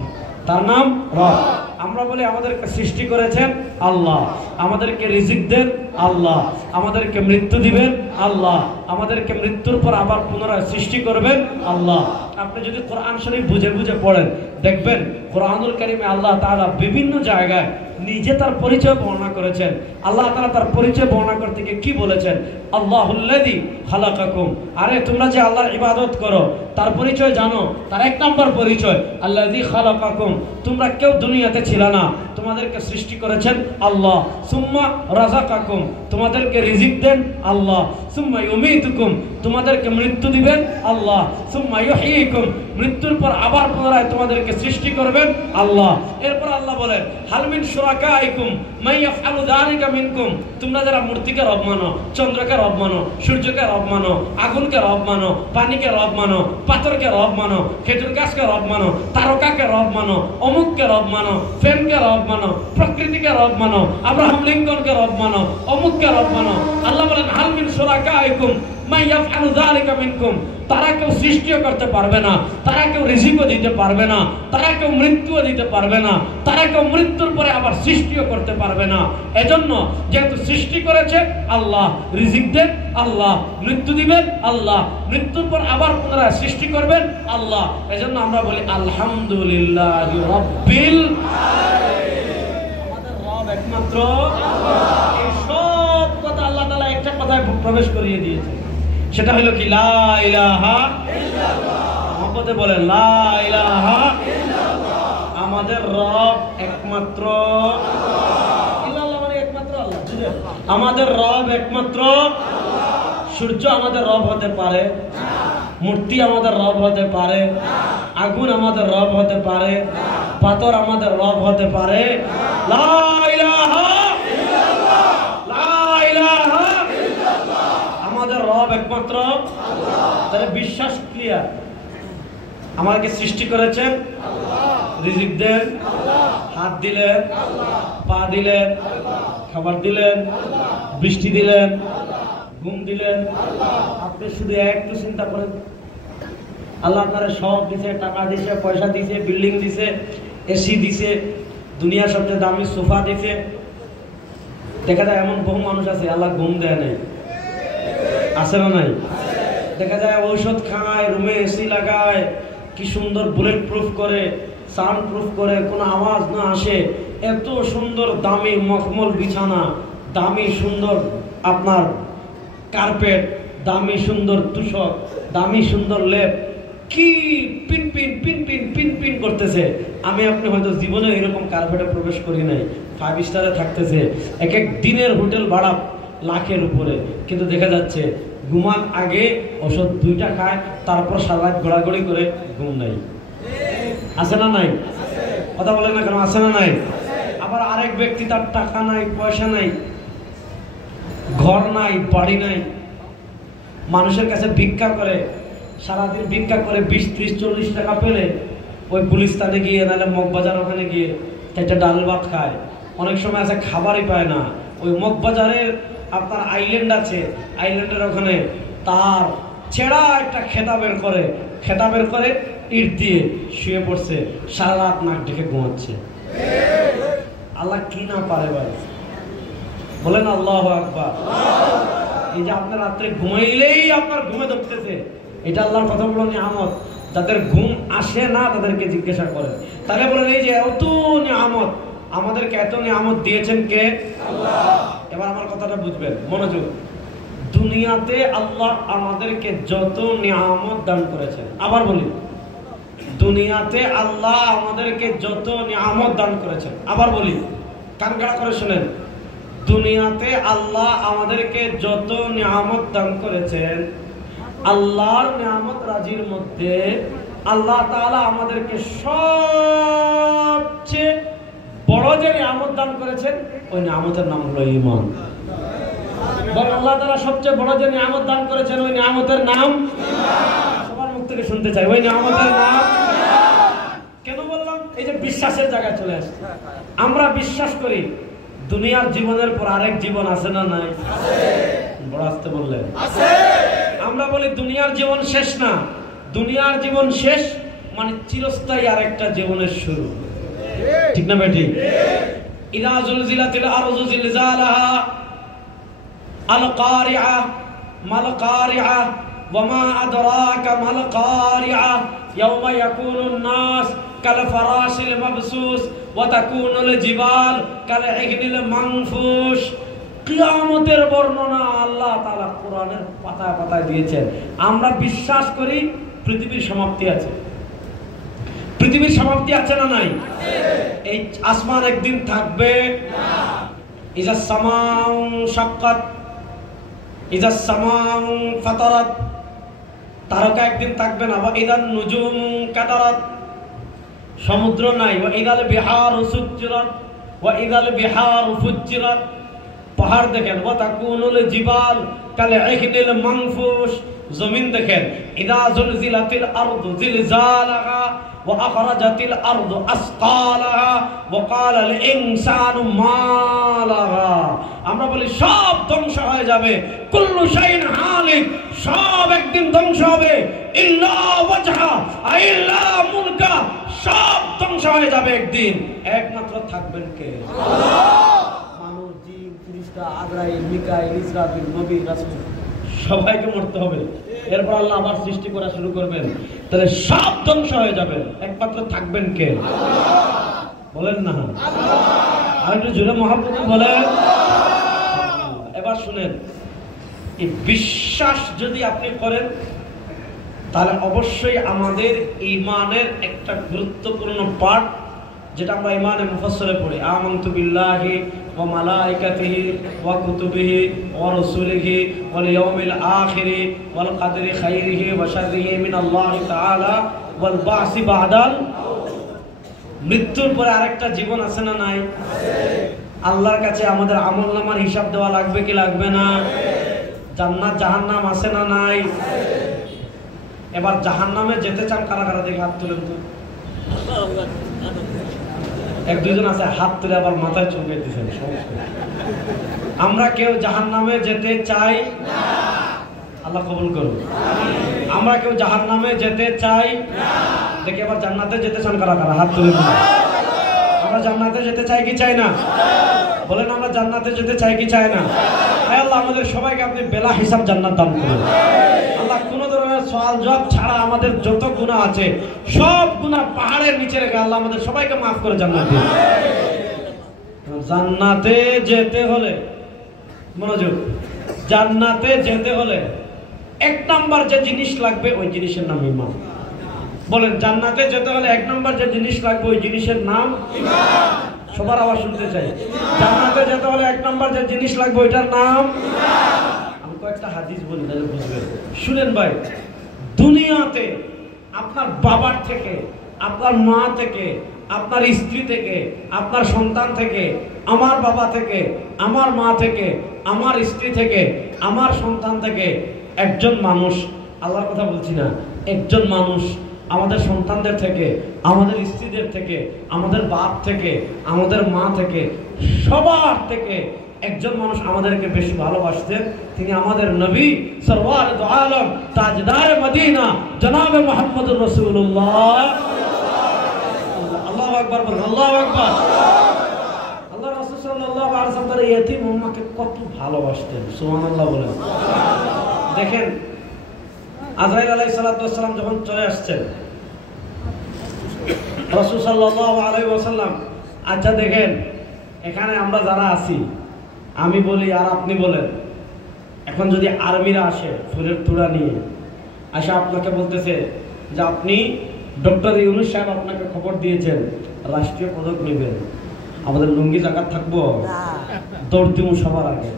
তার নাম রব। আমরা বলি আমাদেরকে সৃষ্টি করেছেন আল্লাহ, আমাদেরকে রিজিক দেন আল্লাহ, আমাদেরকে মৃত্যু দিবেন আল্লাহ, আমাদেরকে মৃত্যুর পর আবার পুনরায় সৃষ্টি করবেন আল্লাহ। আপনি যদি কোরআন শরীফ বুঝে বুঝে পড়েন দেখবেন কোরআনুল কারীমে আল্লাহ তাআলা বিভিন্ন জায়গায় নিজে তার পরিচয় বর্ণনা করেছেন। আল্লাহ তাআলা তার পরিচয় বর্ণনা করতে গিয়ে কি বলেছেন? আল্লাহুল্লাযী খালাকাকুম। আরে তোমরা যে আল্লাহর ইবাদত করো তার পরিচয় জানো? তার এক নম্বর পরিচয় আল্লাযী খালাকাকুম, তোমরা কেউ দুনিয়াতে ছিল না, তোমাদেরকে সৃষ্টি করেছেন আল্লাহ। সুম্মা রাযাকাকুম, তোমাদেরকে রিজিক দেন আল্লাহ। সুম্মা ইউমীতুকুম, তোমাদেরকে মৃত্যু দিবেন আল্লাহ। সুম্মা ইউহয়িকুম, মৃত্যুর পর আবার পুনরায় তোমাদেরকে সৃষ্টি করবেন আল্লাহ। এরপর আল্লাহ বলেন হাল মিন শুরাকাইকুম মান ইয়াফআলু যালিকা মিনকুম, তোমরা যারা মূর্তিকে রব মানো, চন্দ্রকে রব মানো, সূর্যকে রব মানো, আগুনকে রব মানো, পানিকে রব মানো, পাথরকে রব মানো, খেজুর গাছকে রব মানো, তারকাকে রব মানো, অমুককে রব মানো, ফ্যানকে রব মানো, প্রকৃতিকে রব মানো, আব্রাহাম লিঙ্কনকে রব মানো, অমুককে রব মানো। আল্লাহ বলেন হাল মিন শুরাকাইকুম মান ইয়াফআলু যালিকা মিনকুম, তারা কেউ সৃষ্টিও করতে পারবে না, তারা কেউ রিজিকও দিতে পারবে না, তারা কেউ মৃত্যুও দিতে পারবে না, তারা কেউ মৃত্যুর পরে আবার সৃষ্টিও করতে পারবে না। এজন্য যেহেতু সৃষ্টি করেছে আল্লাহ, রিজিক দেন আল্লাহ, মৃত্যু দিবেন আল্লাহ, মৃত্যুর পর আবার পুনরায় সৃষ্টি করবেন আল্লাহ। এজন্য আমরা বলি আলহামদুলিল্লাহি রাব্বিল আলামিন। আমাদের রব একমাত্র আল্লাহ। এই সব কথা আল্লাহ তাআলা একটা কথায় প্রবেশ করিয়ে দিয়েছে, সেটা হলো কি লা ইলাহা ইল্লাল্লাহ। মহব্বতে বলেন লা ইলাহা ইল্লাল্লাহ। আমাদের রব একমাত্র আল্লাহ। ইল্লাল্লাহ মানে একমাত্র আল্লাহ। আমাদের রব একমাত্র আল্লাহ। সূর্য আমাদের রব হতে পারে না, মূর্তি আমাদের রব হতে পারে না, আগুন আমাদের রব হতে পারে না, পাথর আমাদের রব হতে পারে না। লা ইলাহা ইল্লাল্লাহ, লা ইলাহা ইল্লাল্লাহ। আমাদের রব একমাত্র আল্লাহ। তাহলে বিশ্বাস ক্লিয়ার। আমাদেরকে সৃষ্টি করেছেন আল্লাহ, রিজিক দেন আল্লাহ, হাত দিলেন আল্লাহ, পা দিলেন আল্লাহ, খাবার দিলেন আল্লাহ, বৃষ্টি দিলেন আল্লাহ, ঘুম দিলেন আল্লাহ। আপনি শুধু একটু চিন্তা করেন, আল্লাহ আপনারা সব দিছে, টাকা দিছে, পয়সা দিছে, বিল্ডিং দিছে, এসি দিছে, দুনিয়ার সবচেয়ে দামি সোফা দিছে। দেখা যায় এমন বহু মানুষ আছে আল্লাহ ঘুম দেয় নাই, আছে না নাই? দেখা যায় ঔষধ খায়, রুমে এসি লাগায়, কি সুন্দর বুলেট প্রুফ করে, সাউন্ড প্রুফ করে, কোনো আওয়াজ না আসে, এত সুন্দর দামি মখমল বিছানা, দামি সুন্দর আপনার কার্পেট, দামি সুন্দর তুষক, দামি সুন্দর লেপ, কি pin pin pin pin pin pin করতেছে। আমি আপনি হয়তো জীবনে এরকম কার্পেটে প্রবেশ করি নাই, 5 স্টারে থাকতেছে, এক এক দিনের হোটেল ভাড়া লাখের উপরে, কিন্তু দেখা যাচ্ছে ঘুমান আগে ওষুধ 2টা খায়, তারপর সারা রাত ঘোরাঘুরি করে ঘুম নাই। আছে না নাই? কথা বলে না কেন? আছে না নাই? আবার আরেক ব্যক্তি তার টাকা নাই, পয়সা নাই, ঘর নাই, বাড়ি নাই, মানুষের কাছে ভিক্ষা করে, সারাদিন ভিক্ষা করে 20, 30, 40 টাকা পেলে ওই গুলিস্তানে গিয়ে নাহলে মগবাজার ওখানে গিয়ে একটা ডাল ভাত খায়। অনেক সময় আছে খাবারই পায় না, ওই মগবাজারের আপনার আইল্যান্ড আছে, আইল্যান্ডের ওখানে তার ছেঁড়া একটা খেতা বের করে ইট দিয়ে শুয়ে পড়ছে, সারা রাত নাক ডেকে ঘুমাচ্ছে। আল্লাহ কি না পারে ভাই, বলেন আল্লাহু আকবার। এই যে আপনার রাত্রে ঘুমাইলেই আপনার ঘুমে ধরতেছে, এটা আল্লাহর কথা বলো নিয়ামত। যাদের ঘুম আসে না তাদেরকে জিজ্ঞাসা করেন, তাহলে বলেন এই যে এত নিয়ামত, আমাদেরকে এত নিয়ামত দিয়েছেন কে? আল্লাহ। এবার আমার কথাটা বুঝবেন, মনোযোগ। দুনিয়াতে আল্লাহ আমাদেরকে যত নিয়ামত দান করেছেন, আবার বলি, দুনিয়াতে আল্লাহ আমাদেরকে যত নিয়ামত দান করেছেন, আবার বলি, কান খাড়া করে শুনেন, দুনিয়াতে আল্লাহ আমাদেরকে যত নিয়ামত দান করেছেন, আল্লাহর নিয়ামত রাজির মধ্যে আল্লাহ তাআলা আমাদেরকে সবচেয়ে বড় যে নিয়ামত দান করেছেন, ওই নিয়ামতের নাম হলো ঈমান। আল্লাহ তাআলা সবচেয়ে বড় যে নিয়ামত দান করেছেন, ওই নিয়ামতের নাম ঈমান। সবার মুখ থেকে শুনতে চাই, ওই নিয়ামতের নাম ঈমান। কেন বললাম? এই যে বিশ্বাসের জায়গায় চলে আসছে। আমরা বিশ্বাস করি দুনিয়ার জীবনের পর আরেক জীবন আছে না নাই? আছে। বড় আসতে বললেন আছে। আমরা বলি দুনিয়ার জীবন শেষ না, দুনিয়ার জীবন শেষ মানে চিরস্থায়ী আরেকটা জীবনের শুরু। ঠিক না ভাই? ঠিক। ইযা যুলজিলাতিল আরযু জিলজালাহা আল কারিআ মাল কারিআ ওয়া মা আদরাকা মাল কারিআ ইয়াওমা ইয়াকুনুন নাস কাল ফারাশিল মাবসুস ওয়া তাকুনুল জিবাল কাল ইগনিল মানফুস। কিয়ামতের বর্ণনা আল্লাহ তাআলা কোরআনের পাতায় পাতায় দিয়েছেন। আমরা বিশ্বাস করি পৃথিবীর সমাপ্তি আছে। পৃথিবীর সমাপ্তি আছে না নাই? এই আসমান একদিন থাকবে না। ইজা সামাউ শাক্কাত ইজা সামাউ ফাতারাত, তারকা একদিন থাকবে না। ওয়া ইদান নুজুম কাদারাত, সমুদ্র নাই। ওয়া ইদাল বিহার সুজ্জিরাত ওয়া ইদাল বিহার ফুজ্জিরাত, পাহাড় দেখেন। ওয়া তাকুনুল জিবাল কাল ইগনিল মানফুস, জমিন দেখেন। ইদা যুলজিলাতিল আরদু জিলজালাহা ওয়া আখরাজাতিল আরদু আসকালাহা ওয়া ক্বালাল ইনসানু মা লাহা। আমরা বলি সব ধ্বংস হয়ে যাবে, কুল্লু শাইইন হালিক, সব একদিন ধ্বংস হবে। ইল্লা ওয়াজহা ইল্লা মুলকা, সব ধ্বংস হয়ে যাবে একদিন, একমাত্র থাকবেন কে? আল্লাহ। মানুষ, জিন, ফেরেশতা, আজরাইল, মিকাইল, ইসরাফিল, নবী, রাসূল সবাইকে মরতে হবে। এরপর আল্লাহ আবার সৃষ্টি করা শুরু করবেন। তাহলে সব ধ্বংস হয়ে যাবে, একমাত্র থাকবেন কে? আল্লাহ। বলেন না আল্লাহ। আর একটু জোরে মহব্বতে বলেন আল্লাহ। এবার শুনেন, এই বিশ্বাস যদি আপনি করেন তাহলে অবশ্যই আমাদের ঈমানের একটা গুরুত্বপূর্ণ পার্ট, যেটা আমরা ঈমানে মুফাসসালে পড়ি, আমানতু বিল্লাহি ওয়া মালাইকাতিহি ওয়া কুতুবিহি ওয়া রাসূলিহি ওয়াল ইয়াউমিল আখিরি ওয়াল কদরি খাইরিহি ওয়া শাররিহি মিনাল্লাহি তাআলা ওয়াল বাসি বাদাল। মৃত্যুর পরে আরেকটা জীবন আছে না নাই? আছে। আল্লাহর কাছে আমাদের আমলনামার হিসাব দেওয়া লাগবে কি লাগবে না? জান্নাত জাহান্নাম আছে না নাই? এবার জাহান্নামে যেতে চান কারা কারা? দেখে হাত তুলেন তো। এক দুইজন আছে হাত তুলে আবার মাথায় চুলকে দিচ্ছেন। আমরা কেউ জাহান্নামে যেতে চাই না, আল্লাহ কবুল করুন। আমরা কেউ জাহান্নামে যেতে চাই না। দেখি আবার জান্নাতে যেতে চান কারা কারা? হাত তুলে দিন। আমরা জান্নাতে যেতে চাই কি চাই না? বলেন আমরা জান্নাতে যেতে চাই কি চাই না? হে আল্লাহ, আমাদের সবাইকে আপনি বেলা হিসাব জান্নাত দান করুন। আল্লাহ, কোন ধরনের সওয়াল জবাব ছাড়া আমাদের যত গুনাহ আছে সব গুনাহ পাহাড়ের নিচে রেখে আল্লাহ আমাদের সবাইকে মাফ করে জান্নাত দিন। জান্নাতে যেতে হলে, মনোযোগ, জান্নাতে যেতে হলে এক নাম্বার যে জিনিস লাগবে ওই জিনিসের নাম ঈমান। বলেন, জান্নাতে যেতে হলে এক নাম্বার যে জিনিস লাগবে ওই জিনিসের নাম ঈমান। সবার আওয়াজ শুনতে চাই। জান্নাতে যেতে হলে এক নাম্বার যে জিনিস লাগবে ওইটার নাম ঈমান। আমি কয়েকটা হাদিস বলি তাহলে বুঝবেন। শুনেন ভাই, দুনিয়াতে আপনার বাবার থেকে, আপনার মা থেকে, আপনার স্ত্রী থেকে, আপনার সন্তান থেকে, আমার বাবা থেকে, আমার মা থেকে, আমার স্ত্রী থেকে, আমার সন্তান থেকে একজন মানুষ, আল্লাহর কথা বলছি না, একজন মানুষ আমাদের সন্তানদের থেকে, আমাদের স্ত্রীদের থেকে, আমাদের বাপ থেকে, আমাদের মা থেকে, সবার থেকে একজন মানুষ আমাদেরকে বেশি ভালোবাসতেন। তিনি আমাদের নবী সরওয়ার দু আলম তাজদার মদিনা জনাবে মুহাম্মদুর রাসূলুল্লাহ। আল্লাহু আকবার বলেন, আল্লাহু আকবার। আল্লাহ রাসূল সাল্লাল্লাহু আলাইহি ওয়াসাল্লাম তার ইতিম উম্মাহকে কত ভালোবাসতেন, সুবহানাল্লাহ বলেন। দেখেন, আজরাইল আলাইহিস সালাতু ওয়াস সালাম যখন চলে আসছেন, রাসূল সাল্লাল্লাহু আলাইহি ওয়াসাল্লাম, আচ্ছা দেখেন এখানে আমরা যারা আছি, আমি বলি আর আপনি বলেন, এখন যদি আর্মিরা আসে ফুলের তোড়া নিয়ে আসে, আপনাকে বলতেছে যে আপনি ডক্টর ইউনূস সাহেব আপনাকে খবর দিয়েছেন রাষ্ট্রীয় পদক নেবেন, আমাদের লুঙ্গি জাকাত থাকবো, দৌড় দিব সবার আগে।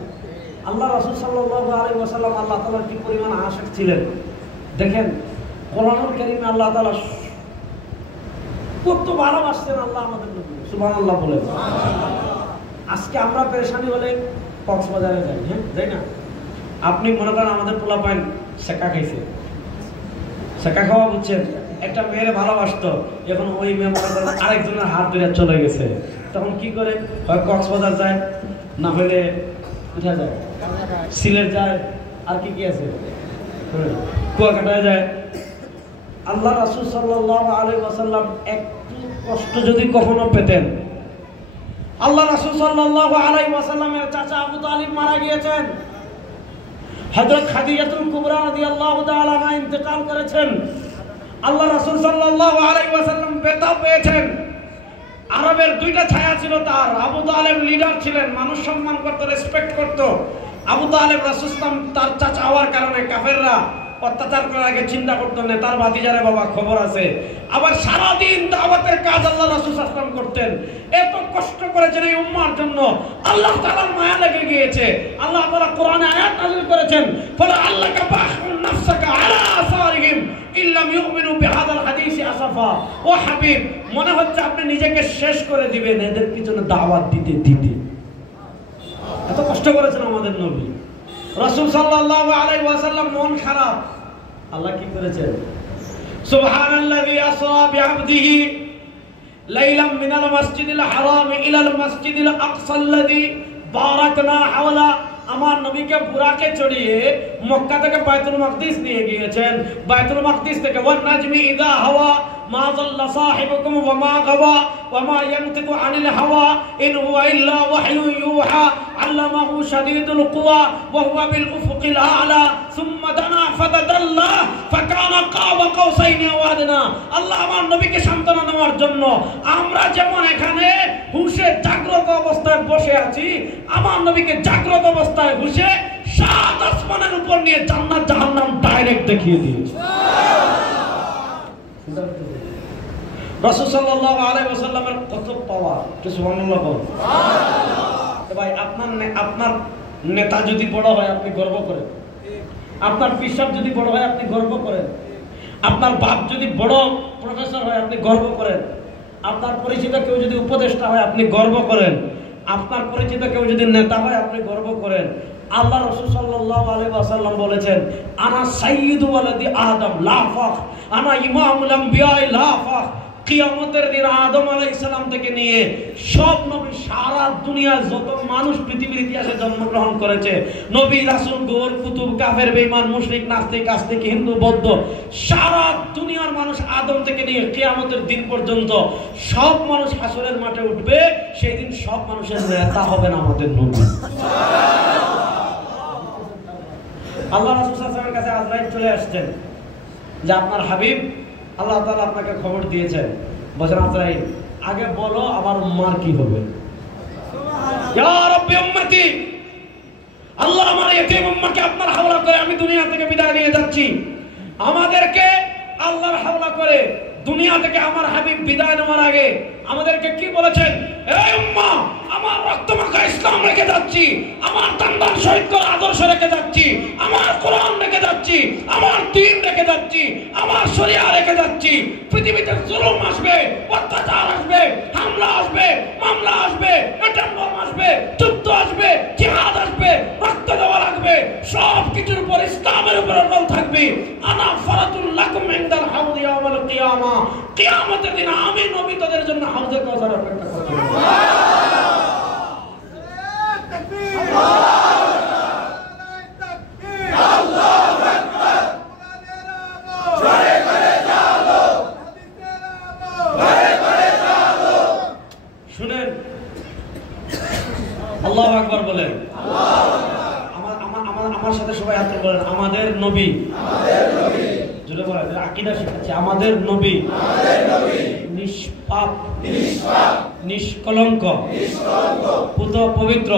আল্লাহ রাসূল সাল্লাল্লাহু আলাইহি ওয়াসাল্লাম আল্লাহ তাআলার কি পরিমাণ আশিক ছিলেন দেখেন। কোরআনুল কারীমে আল্লাহ তাআলা কত ভালোবাসতেন আল্লাহ আমাদের নবী, সুবহানাল্লাহ বলেন। আজকে আমরা পেরেশানি হলে কক্সবাজারে যাই, হ্যাঁ যাই না? আপনি মনে করেন আমাদের পোলা পাইন সেকা খাইছে, সেকা খাওয়া বুঝছেন, একটা মেয়ের ভালোবাসতো, এখন ওই মেয়ে মনে করেন আরেকজনের হাত ধরে চলে গেছে, তখন কি করে? হয় কক্সবাজার যায়, না হলে কোথায় যায়, সিলেট যায়, আর কি কি আছে, কুয়াকাটায় যায়। আল্লাহ রাসূল সাল্লাল্লাহু আলাইহি ওয়াসাল্লাম একটু কষ্ট যদি কখনো পেতেন, আল্লাহ রাসূল সাল্লাল্লাহু আলাইহি ওয়াসাল্লামের চাচা আবু তালিব মারা গিয়েছেন, হযরত খাদিজাতুল কুবরা রাদিয়াল্লাহু তাআলা আনহা ইন্তেকাল করেছেন, আল্লাহ রাসূল সাল্লাল্লাহু আলাইহি ওয়াসাল্লাম বেতা পেয়েছেন। আরবের দুইটা ছায়া ছিল তার। আবু তালেব লিডার ছিলেন, মানুষ সম্মান করত, রেসপেক্ট করত। আবু তালেব রাসূল তার চাচা হওয়ার কারণে কাফেররা অত্যাচার করার আগে চিন্তা করতো না তার ভাতিজারে বাবা খবর আছে। আবার সারাদিন দাওয়াতের কাজ আল্লাহ রাসূল সাল্লাল্লাহু আলাইহি ওয়াসাল্লাম করতেন। এত কষ্ট করেছেন এই উম্মার জন্য, আল্লাহ তাআলার মায়া লেগে গিয়েছে। আল্লাহ তাআলা কোরআনে আয়াত নাযিল করেছেন, ফালা আল্লাকা বাখুন নাফসাকা আলা আসারিহিম ইল্লাম ইউমিনু বিহাদাল হাদিসি আসাফা। ও হাবিব, মনে হচ্ছে আপনি নিজেকে শেষ করে দিবেন এদের পিছনে দাওয়াত দিতে দিতে। এত কষ্ট করেছেন আমাদের নবী রাসূল সাল্লাল্লাহু আলাইহি ওয়াসাল্লাম। মন খারাপ, আল্লাহ কি করেছেন? সুবহানাল্লাযী আসরা বিআবদিহি লাইলাম মিনাল মাসজিদিল হারাম ইলাল মাসজিদিল আকসাল্লাযী বারাকনা হাওলা। আমার নবীকে বুরাকে চড়িয়ে মক্কা থেকে বাইতুল মাকদিস নিয়ে গিয়েছেন। বাইতুল মাকদিস থেকে ওয়ান নাজমি ইযা হাওয়া মা যাল্লা সাহিবুকুম ওয়া মা গাওয়া ওয়া মা ইয়ানতিকু আনিল হাওয়া ইন হুয়া ইল্লা ওয়াহয়ু ইউহা আল্লামাহু শাদীদুল কুওয়া ওয়া হুয়া বিল উফুকিল আ'লা সুম্মা দানা ফাতাদাল্লা ফাকানা কাবা কাউসাইনি ওয়া আদনা। আল্লাহ আমার নবীকে সান্ত্বনা দেওয়ার জন্য আমরা যেমন এখানে হুশে জাগ্রত অবস্থায় বসে আছি, আমার নবীকে জাগ্রত অবস্থায় হুশে সাত আসমানের উপর নিয়ে জান্নাত জাহান্নাম ডাইরেক্ট দেখিয়ে দিয়েছে। রাসূল সাল্লাল্লাহু আলাইহি ওয়াসাল্লামের কত পাওয়ার, সুবহানাল্লাহ বল। ভাই আপনার নেতা যদি বড় হয় আপনি গর্ব করেন, আপনার পিসাব যদি বড় হয় আপনি গর্ব করেন, আপনার বাপ যদি বড় প্রফেসর হয় আপনি গর্ব করেন, আপনার পরিচিত কেউ যদি উপদেষ্টা হয় আপনি গর্ব করেন, আপনার পরিচিত কেউ যদি নেতা হয় আপনি গর্ব করেন। আল্লাহ রাসূল সাল্লাল্লাহু আলাইহি ওয়াসাল্লাম বলেছেন, আনা সাইয়্যিদু ওয়ালাদি আদম লা ফাখ, আনা ইমামুল আম্বিয়া লা ফাখ। কিয়ামতের দিন আদম আলাইহিস সালাম থেকে নিয়ে সব নবী, সারা দুনিয়ার যত মানুষ পৃথিবীর ইতিহাসে জন্মগ্রহণ করেছে, নবী রাসূল গৌর কুতুব কাফের বেঈমান মুশরিক নাস্তিক আস্তিক হিন্দু বৌদ্ধ, সারা দুনিয়ার মানুষ আদম থেকে নিয়ে কিয়ামতের দিন পর্যন্ত সব মানুষ হাসরের মাঠে উঠবে। সেই দিন সব মানুষের নেতা হবেন আমাদের নবী। আল্লাহ রাসূল সাল্লাল্লাহু আলাইহি ওয়াসাল্লামের কাছে আজরাইল চলে আসছেন যে আপনার হাবিব আল্লাহ তাআলা আপনাকে খবর দিয়েছেন। বলেন আজরাইল, আগে বলো আমার উম্মার কি হবে। ইয়া রাব্বি উম্মতি, আল্লাহ আমার ইতিম উম্মাকে আপনার হাওলা করে আমি দুনিয়া থেকে বিদায় নিয়ে যাচ্ছি। আমাদেরকে আল্লাহর হাওলা করে দুনিয়া থেকে আমার হাবিব বিদায় নেওয়ার আগে আমাদেরকে কি বলেছেন? এই উম্মাহ, আমার রক্তমাখা ইসলাম রেখে যাচ্ছি, আমার দান শহীদ করা আদর্শ রেখে যাচ্ছি, আমার কোরআন রেখে যাচ্ছি, আমার দ্বীন রেখে যাচ্ছি, আমার শরিয়া রেখে যাচ্ছি। পৃথিবীতে জুলুম আসবে, অত্যাচার আসবে, হামলা আসবে, মামলা আসবে, অ্যাটম বোম আসবে, যুদ্ধ আসবে, জিহাদ আসবে, রক্ত দেওয়া লাগবে, সব কিছুর উপর ইসলামের উপর অটল থাকবে। আনা ফারাতুল লাকুম ইনদাল হাউদি ইয়াউমাল কিয়ামা, কিয়ামতের দিন আমি নবী তোদের জন্য হাউজে কাউসার অপেক্ষা করছি। শুনেন, আল্লাহু আকবার বলেন। আমার সাথে সবাই হাত বলেন, আমাদের নবী, জোরে বলেন, আকীদা শিখাচ্ছি, আমাদের নবী নিষ্পাপ, নিষ্কলঙ্ক, পুত পবিত্র,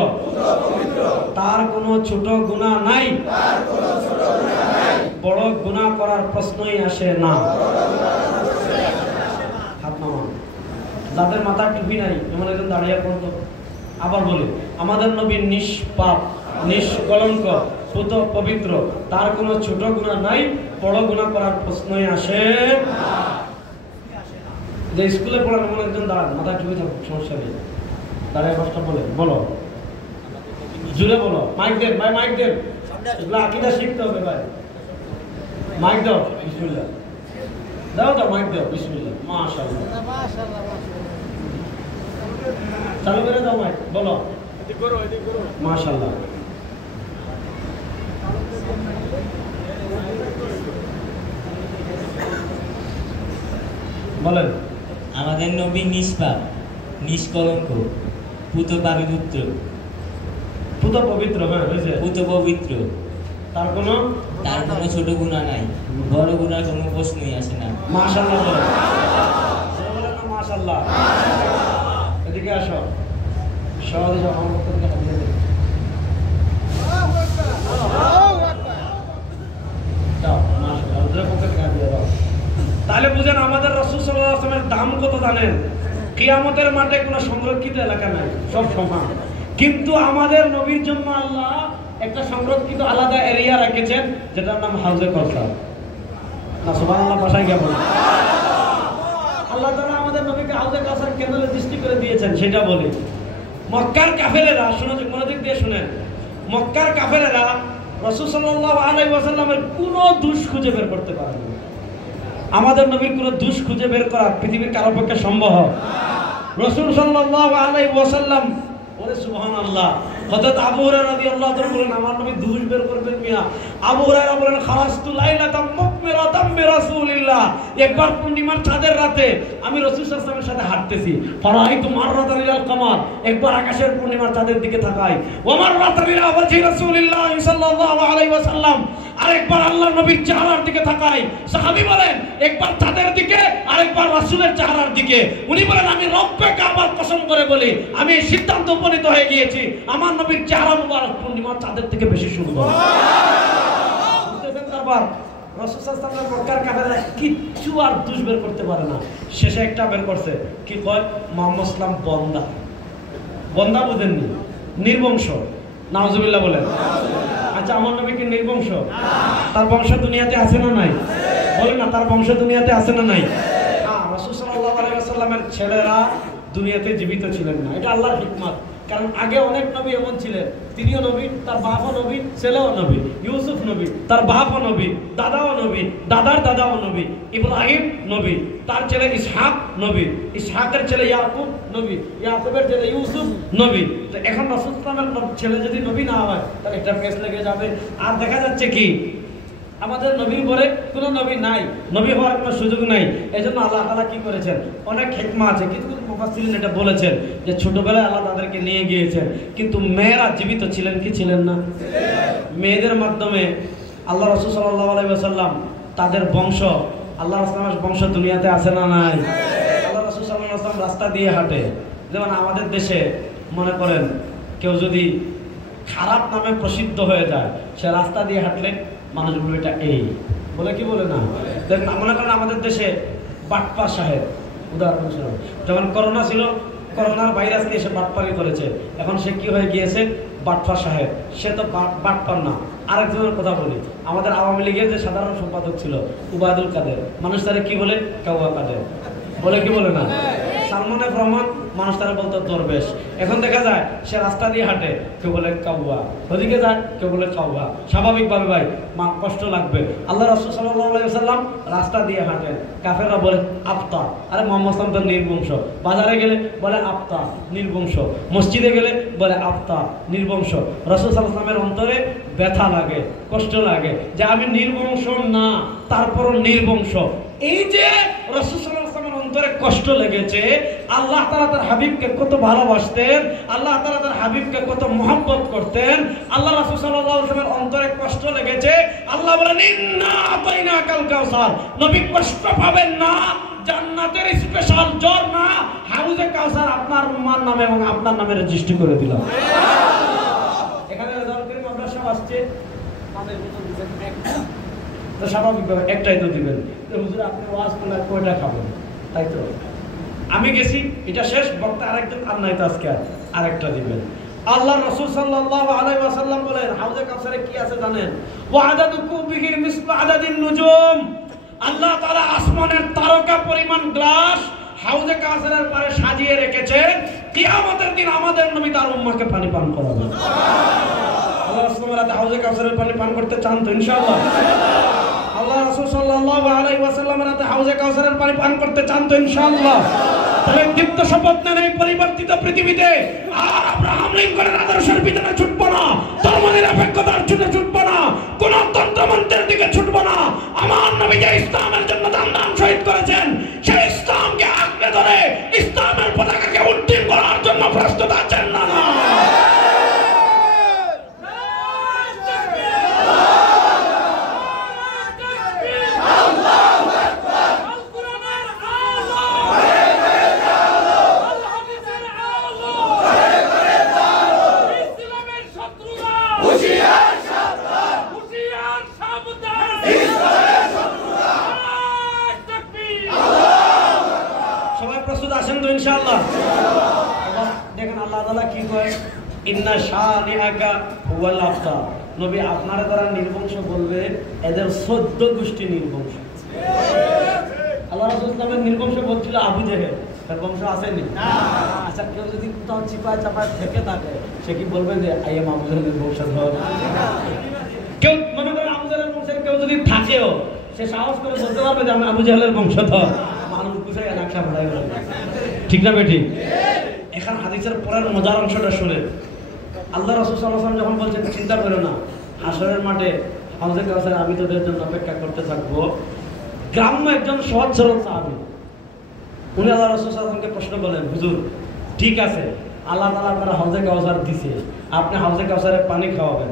তার কোনো ছোট গুনাহ নাই, বড় গুনাহ করার প্রশ্নই আসে না। হাত নামান। যাদের মাথার টুপি নাই এমন একজন দাঁড়িয়ে পড়তো। আবার বলি, আমাদের নবী নিষ্পাপ, নিষ্কলঙ্ক, পুত পবিত্র, তার কোনো ছোট গুনাহ নাই, বড় গুনাহ করার প্রশ্নই আসে না। যে স্কুলে পড়ানো এমন একজন দাঁড়ান, মাথায় টুপি থাকুক, সমস্যা নেই, দাঁড়িয়ে কষ্ট বলে বলো, জুড়ে বলো, মাইক দেন ভাই, মাইক দেন, এগুলো আকীদা শিখতে হবে ভাই। মাইক দাও, বিসমিল্লাহ দাও, দাও মাইক দাও, বিসমিল্লাহ, মাশাআল্লাহ, চালু করে দাও মাইক, বলো মাশাআল্লাহ। বলেন, আমাদের আমাদের নবী নিষ্পাপ, নিষ্কলঙ্ক, পুত পবিত্র, পুত পবিত্র, হ্যাঁ হয়েছে, পুত পবিত্র, তার কোনো ছোট গুনাহ নাই, বড় গুনার কোনো প্রশ্নই আসে না। মাশাআল্লাহ বলেন, বলেন না মাশাআল্লাহ। এদিকে আসো, সবাই যখন আমার পক্ষ থেকে হাত দিয়ে দেন। দাও, মাশাআল্লাহ, ওদের পক্ষ থেকে হাত দিয়ে দাও। তাহলে বুঝেন আমাদের রাসূল সাল্লাল্লাহু আলাইহি ওয়াসাল্লামের দাম কত জানেন? কিয়ামতের মাঠে কোনো সংরক্ষিত এলাকা নাই, সব সমান। কিন্তু আমাদের নবীর জন্য আল্লাহ একটা সংরক্ষিত আলাদা এরিয়া রেখেছেন, যেটার নাম হাউজে কাউসার। না সুবহানাল্লাহ, ভাষায় কি বলেন? আল্লাহ তাআলা আমাদের নবীকে হাউজে কাউসার কেন দৃষ্টি করে দিয়েছেন সেটা বলি। মক্কার কাফেরেরা, শুনুন, মনোযোগ দিয়ে শুনেন, মক্কার কাফেরেরা রাসূল সাল্লাল্লাহু আলাইহি ওয়াসাল্লামের কোনো দোষ খুঁজে বের করতে পারে না। আমাদের নবীর কোনো দোষ খুঁজে বের করা পৃথিবীর কারো পক্ষে সম্ভব? রাসূল সাল্লাল্লাহু আলাইহি ওয়াসাল্লাম, ওরে সুবহানাল্লাহ, হযরত আবু হুরায়রা রাদিয়াল্লাহু তাআলা বলেন আমার নবী দোষ বের করবেন মিয়া। আবু হুরায়রা বলেন খারাজতু লাইলাতাম মুকমিরাতাম বিরাসূলিল্লাহ, একবার পূর্ণিমার চাঁদের রাতে আমি রাসূল সাল্লাল্লাহু আলাইহি ওয়াসাল্লামের সাথে হাঁটতেছি। ফারাইতু মাররাতান ইলাল কামার, একবার আকাশের পূর্ণিমার চাঁদের দিকে তাকাই। ওয়া মাররাতান ইলা ওয়াজহি রাসূলিল্লাহ সাল্লাল্লাহু আলাইহি ওয়াসাল্লাম, আরেকবার আল্লাহর নবীর চেহারার দিকে তাকাই। সাহাবী বলেন একবার চাঁদের দিকে, আরেকবার রাসূলের চেহারার দিকে। উনি বলেন আমি রব্বে কাবার কসম করে বলি, আমি এই সিদ্ধান্ত উপনীত হয়ে গিয়েছি আমার নবীর চেহারা মুবারক পূর্ণিমার চাঁদের থেকে বেশি সুন্দর। বুঝতেছেন? তারপর রাসূল সাল্লাল্লাহু আলাইহি ওয়াসাল্লাম মক্কার কাফেররা কিচ্ছু আর দোষ বের করতে পারে না। শেষে একটা বের করছে, কি কয়? মুহাম্মদ সাল্লাম বন্দা। বন্দা বুঝেননি? নির্বংশ। নাউজুবিল্লাহ বলেন। আচ্ছা, আমার নবী কি নির্বংশ? তার বংশ দুনিয়াতে আছে না নাই? বলেন না, তার বংশ দুনিয়াতে আছে না নাই? হ্যাঁ, রাসূল সাল্লাল্লাহু আলাইহি ওয়াসাল্লামের ছেলেরা দুনিয়াতে জীবিত ছিলেন না, এটা আল্লাহর হিকমত। কারণ আগে অনেক নবী এমন ছিলেন, তিনিও নবী, তার বাপও নবী, ছেলেও নবী। ইউসুফ নবী, তার বাপও নবী, দাদাও নবী, দাদার দাদাও নবী। ইব্রাহিম নবী, তার ছেলে ইসহাক নবী, ইসহাকের ছেলে ইয়াকুব নবী, ইয়াকুবের ছেলে ইউসুফ নবী। তো এখন রাসূল সাল্লাল্লাহু আলাইহি ওয়াসাল্লামের ছেলে যদি নবী না হয় তাহলে একটা পেস লেগে যাবে। আর দেখা যাচ্ছে কি আমাদের নবীর পরে কোনো নবী নাই, নবী হওয়ার কোনো সুযোগ নাই। এই জন্য আল্লাহ তাআলা কি করেছেন, অনেক হিকমা আছে। কিছু মুফাসসিরিন এটা বলেছেন যে ছোটবেলায় আল্লাহ তাদেরকে নিয়ে গিয়েছেন, কিন্তু মেয়েরা জীবিত ছিলেন কি ছিলেন না? মেয়েদের মাধ্যমে আল্লাহ রাসূল সাল্লাল্লাহু আলাইহি ওয়াসাল্লাম তাদের বংশ, আল্লাহ রাসূলের বংশ দুনিয়াতে আছে না নাই? আল্লাহ রাসূল সাল্লাল্লাহু আলাইহি ওয়াসাল্লাম রাস্তা দিয়ে হাঁটে। যেমন আমাদের দেশে মনে করেন কেউ যদি খারাপ নামে প্রসিদ্ধ হয়ে যায়, সে রাস্তা দিয়ে হাঁটলে মানুষ বলবে এটা এই বলে, কি বলে না? দেখুন, মনে করেন আমাদের দেশে বাটপার সাহেব, উদাহরণস্বরূপ যখন করোনা ছিল, করোনার ভাইরাস নিয়ে সে বাটপারি করেছে, এখন সে কি হয়ে গিয়েছে? বাটপার সাহেব। সে তো বাটপার না। আরেকজনের কথা বলি, আমাদের আওয়ামী লীগের যে সাধারণ সম্পাদক ছিল উবায়দুল কাদের, মানুষ তারা কি বলে? কাউয়া কাদের বলে, কি বলে না? সালমান এফ রহমান, মানুষ তারা বলতো দরবেশ। এখন দেখা যায় সে রাস্তা দিয়ে হাঁটে, কেউ বলে কাউয়া, ওদিকে যায় কেউ বলে কাউয়া। স্বাভাবিকভাবে ভাই কষ্ট লাগবে। আল্লাহ রাসূল সাল্লাল্লাহু আলাইহি ওয়াসাল্লাম রাস্তা দিয়ে হাঁটেন, কাফেররা বলে আফতা, আরে মুহাম্মদ সাল্লাল্লাহু আলাইহি ওয়াসাল্লাম তো নির্বংশ। বাজারে গেলে বলে আফতা, নির্বংশ। মসজিদে গেলে বলে আফতা, নির্বংশ। রাসূল সাল্লাল্লাহু আলাইহি ওয়াসাল্লামের অন্তরে ব্যথা লাগে, কষ্ট লাগে যে আমি নির্বংশ না, তারপরও নির্বংশ। এই যে রাসূল সাল্লাল্লাহু আলাইহি ওয়াসাল্লামের অন্তরে কষ্ট লেগেছে, আল্লাহ তাআলা তার হাবিবকে কত ভালোবাসতেন, আল্লাহ তাআলা তার হাবিবকে কত মহব্বত করতেন। আল্লাহ রাসূল সাল্লাল্লাহু আলাইহি ওয়াসাল্লামের অন্তরে কষ্ট লেগেছে, আল্লাহ বলেন ইন্না আতাইনাকাল কাউসার, নবী কষ্ট পাবেন না। জান্নাতের স্পেশাল ঝর্ণা হাউজে কাউসার আপনার মার নামে এবং আপনার নামে রেজিস্ট্রি করে দিলাম। এখানে রেজাল্ট করে আমরা সব আসছে, আমাদের মতো তো স্বাভাবিকভাবে একটাই তো দিবেন। হুজুর আপনি ওয়াজ করলে কয়টা খাবেন? তাই তো আমি গেছি, এটা শেষ, বক্তা আরেকজন আর নাই তো আজকে আরেকটা দিবেন। আল্লাহ রাসূল সাল্লাল্লাহু আলাইহি ওয়াসাল্লাম বলেন হাউজে কাউসারে কি আছে জানেন? ওয়া আদাদুকুম বিহি মিসলু আদাদিন নুজুম, আল্লাহ তাআলা আসমানের তারকা পরিমাণ গ্লাস হাউজে কাউসারের পারে সাজিয়ে রেখেছেন। কিয়ামতের দিন আমাদের নবী তার উম্মতকে পানি পান করাবেন। আল্লাহ রাসূল হাউজে কাউসারের পানি পান করতে চান তো ইনশাআল্লাহ? আল্লাহ রাসূল সাল্লাল্লাহু আলাইহি ওয়াসাল্লামের হাতে হাউজে কাউসারের পানি পান করতে চান তো ইনশাআল্লাহ? তাহলে দীপ্ত শপথ নেন এই পরিবর্তিত পৃথিবীতে আর আব্রাহাম লিঙ্কনের আদর্শের পিছনে ছুটবো না, ধর্মনিরপেক্ষতার ছুটে ছুটবো না, কোন তন্ত্রমন্ত্রের দিকে ছুটবো না। আমার নবী যে ইসলামের জন্য জান শহীদ করেছেন, সেই ইসলামকে আঁকড়ে ধরে শত্রুরা হুঁশিয়ার সাবধান, হুঁশিয়ার সাবধান, ইসরায়েলের শত্রুরা নারায়ে তাকবীর, আল্লাহু আকবার। সবাই প্রস্তুত আছেন তো ইনশাআল্লাহ? এবার দেখেন আল্লাহ তাআলা কি কয়, ইন্না শানিআকা হুয়াল আবতার। নবী আপনারা দ্বারা নির্বংশ বলবে এদের 14 গোষ্ঠী নির্বংশ। আল্লাহ রাসূল সাল্লাল্লাহু নির্বংশ বলছিল আবু জেহেল, তার বংশ আসেনি না। আচ্ছা কেউ যদি কোথাও চিপায় চাপায় থেকে থাকে সে কি বলবে যে আই এম আবু জেহেলের বংশধর? কেউ মনে করেন আবু জেহেলের বংশের কেউ যদি থাকেও সে সাহস করে বলতে পারবে যে আমি আবু জেহেলের বংশধর? মানুষ বুঝে নকশা পড়াই বলবে, ঠিক না বেঠিক? এখন হাদিসের পরের মজার অংশটা শুনে আল্লাহ রাসূল সাল্লাল্লাহু আলাইহি ওয়াসাল্লাম যখন বলছেন চিন্তা করো না, হাসরের মাঠে হাউজে কাউসারে আমি তোদের জন্য অপেক্ষা করতে থাকবো। গ্রাম্য একজন সহজ সরল সাহাবী, উনি আল্লাহ রাসূল সাল্লাল্লাহু আলাইহি ওয়াসাল্লামকে প্রশ্ন করলেন, হুজুর ঠিক আছে আল্লাহ তাআলা আপনারা হাউজে কাউসার দিছে, আপনি হাউজে কাউসারে পানি খাওয়াবেন,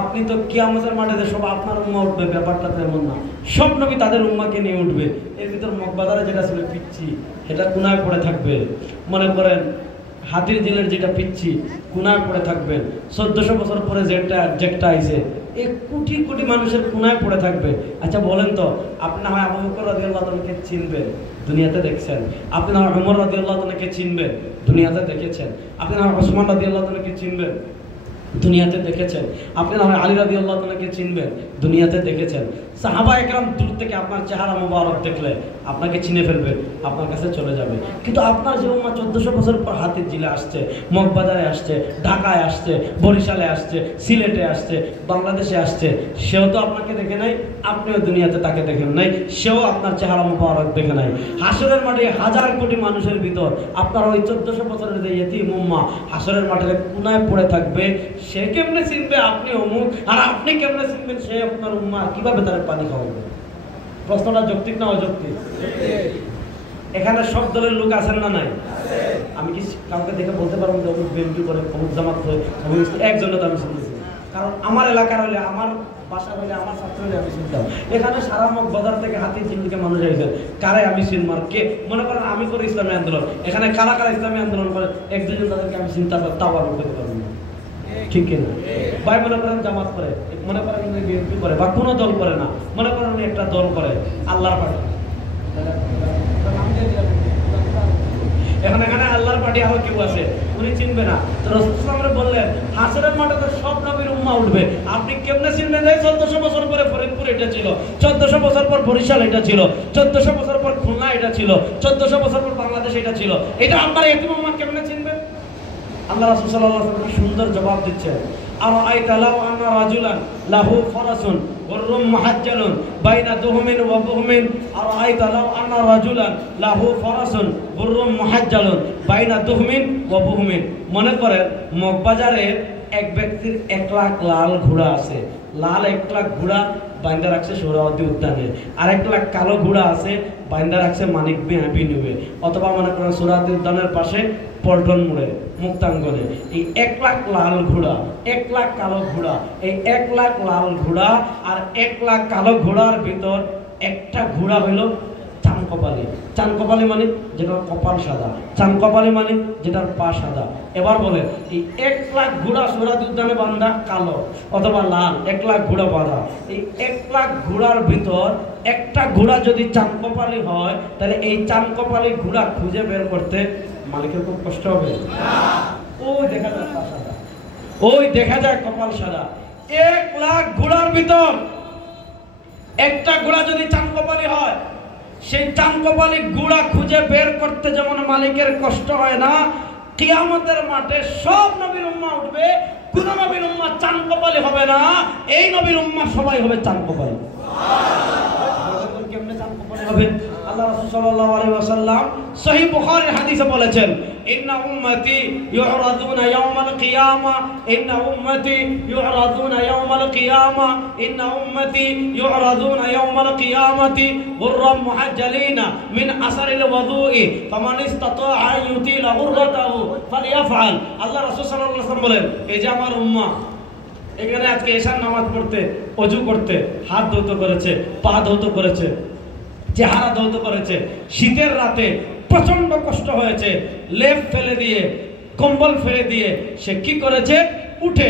আপনি তো কিয়ামতের মাঠে যে সব আপনার উম্মাহ উঠবে ব্যাপারটা তেমন না, সব নবী তাদের উম্মাহকে নিয়ে উঠবে। এর ভিতর মগবাজারে যেটা ছিল পিচ্ছি সেটা কোনায় পড়ে থাকবে। মনে করেন হাতির জিলের যেটা পিচ্ছি কোনায় পড়ে থাকবেন। 1400 বছর পরে যেটা আইছে এই কোটি কোটি মানুষের কোনায় পড়ে থাকবে। আচ্ছা বলেন তো, আপনি না হয় আবু বকর রাদিয়াল্লাহু তাআলাকে চিনবেন, দুনিয়াতে দেখছেন। আপনি না হয় ওমর রাদিয়াল্লাহু তাআলাকে চিনবেন, দুনিয়াতে দেখেছেন। আপনি না হয় ওসমান রাদিয়াল্লাহু তাআলাকে চিনবেন, দুনিয়াতে দেখেছেন। আপনি না হয় আলী রাদিয়াল্লাহু তাআলাকে চিনবেন, দুনিয়াতে দেখেছেন। সাহাবা একরাম দূর থেকে আপনার চেহারা মোবারক দেখলে আপনাকে চিনে ফেলবে, আপনার কাছে চলে যাবে। কিন্তু আপনার যে উম্মাহ 1400 বছর পর হাতির জিলে আসছে, মগবাজারে আসছে, ঢাকায় আসছে, বরিশালে আসছে, সিলেটে আসছে, বাংলাদেশে আসছে, সেও তো আপনাকে দেখে নাই, আপনিও দুনিয়াতে তাকে দেখেন নাই, সেও আপনার চেহারা মোবারক দেখে নাই। হাসরের মাঠে হাজার কোটি মানুষের ভিতর আপনার ওই 1400 বছরের যে ইতিম উম্মাহ হাসরের মাঠে কোনায় পড়ে থাকবে। সে কেমনে চিনবে আপনি অমুক, আর আপনি কেমনে চিনবেন সে আপনার উম্মাহ? কিভাবে তার পানি খাওয়াবে? প্রশ্নটা যৌক্তিক না অযৌক্তিক? এখানে সব দলের লোক আছেন না নাই? আমি কি কাউকে দেখে বলতে পারবো যে অমুক বিএনপি করে, অমুক জামাত করে, অমুক একজনও তো আমি শুনেছি। কারণ আমার এলাকার হলে, আমার বাসা হলে, আমার ছাত্র হলে আমি চিনতাম। এখানে সারা বাজার থেকে হাতির চিন্তিকে মানুষ এসেছে, কারে আমি চিনমার কে? মনে করেন আমি করে ইসলামী আন্দোলন, এখানে কারা কারা ইসলামী আন্দোলন করে এক দুজন তাদেরকে আমি চিন্তা করি, তাও আর করতে পারবো না, ঠিক কিনা? ভাই মনে করেন জামাত করে, মনে করেন বিএনপি করে, বা কোনো দল করে না, মনে করেন উনি একটা দল করে আল্লাহর পার্টি, এখন এখানে আল্লাহর পার্টি আরো কেউ আছে উনি চিনবে না। তো রাসূল সাল্লাল্লাহু আলাইহি ওয়াসাল্লাম বললেন হাসরের মাঠে তো সব নবীর উম্মাহ উঠবে, আপনি কেমনে চিনবেন? যে 1400 বছর পরে ফরিদপুর এটা ছিল, 1400 বছর পর বরিশাল এটা ছিল, 1400 বছর পর খুলনা এটা ছিল, 1400 বছর পর বাংলাদেশ এটা ছিল, এটা আপনার এতিম উম্মাহ কেমনে চিনবেন? আল্লাহ রাসূল সাল্লাল্লাহু আলাইহি ওয়াসাল্লাম সুন্দর জবাব দিচ্ছেন, আরাআইতা লাউ আন্না রাজুলান লাহু ফারাসুন গুররুম মুহাজ্জালুন বাইনা দুহমিন ওয়া বুহমিন, আরাআইতা লাউ আন্না রাজুলান লাহু ফারাসুন গুররুম মুহাজ্জালুন বাইনা দুহমিন ওয়া বুহমিন। মনে করেন মগবাজারে এক ব্যক্তির 1 লাখ লাল ঘোড়া আছে, লাল 1 লাখ ঘোড়া বাইন্দা রাখছে সোহরাওয়ার্দী উদ্যানে, আর 1 লাখ কালো ঘোড়া আছে বাইন্দা রাখছে মানিক বিএনপিতে, অথবা মনে করেন সোহরাওয়ার্দী উদ্যানের পাশে পল্টন মোড়ে মুক্তাঙ্গনে। এই 1 লাখ লাল ঘোড়া, 1 লাখ কালো ঘোড়া, এই 1 লাখ লাল ঘোড়া আর 1 লাখ কালো ঘোড়ার ভিতর একটা ঘোড়া হইল চানকপালি। চানকপালি মানে যেটার কপাল সাদা, চানকপালি মানে যেটার পা সাদা। এবার বলে এই 1 লাখ ঘোড়া সোহরাওয়ার্দী উদ্যানে বাঁধা কালো অথবা লাল, 1 লাখ ঘোড়া বাঁধা। এই 1 লাখ ঘোড়ার ভিতর একটা ঘোড়া যদি চানকপালি হয়, তাহলে এই চানকপালি ঘোড়া খুঁজে বের করতে মালিকের খুব কষ্ট হবে না। ওই দেখা যায় পা সাদা, ওই দেখা যায় কপাল সাদা। 1 লাখ ঘোড়ার ভিতর একটা ঘোড়া যদি চানকপালি হয়, সেই চানকপালি ঘোড়া খুঁজে বের করতে যেমন মালিকের কষ্ট হয় না, কিয়ামতের মাঠে সব নবীর উম্মাহ উঠবে, কোন নবীর উম্মাহ চানকপালি হবে না, এই নবীর উম্মাহ সবাই হবে চানকপালি। সুবহানাল্লাহ। কেমনে চানকপালি হবে? আল্লাহ রাসূল সাল্লাল্লাহু আলাইহি ওয়াসাল্লাম সহিহ বুখারীর হাদিসে বলেছেন, ইন্না উম্মতি ইউরাদুনা ইয়াওমাল কিয়ামা, ইন্না উম্মতি ইউরাদুনা ইয়াওমাল কিয়ামা, ইন্না উম্মতি ইউরাদুনা ইয়াওমাল কিয়ামাতি গুররাম মুহাজ্জালিনা মিন আসারিল ওয়াদুই ফামান ইসতাতা আন ইউতিলা গুররাতাহু ফালইয়াফআল। আল্লাহ রাসূল সাল্লাল্লাহু আলাইহি ওয়াসাল্লাম বলেন, এই যে আমার উম্মাহ এখানে আজকে এশার নামাজ পড়তে, ওযু করতে হাত ধৌত করেছে, পা ধৌত করেছে, চেহারা ধৌত করেছে, শীতের রাতে প্রচন্ড কষ্ট হয়েছে, লেপ ফেলে দিয়ে, কম্বল ফেলে দিয়ে সে কি করেছে? উঠে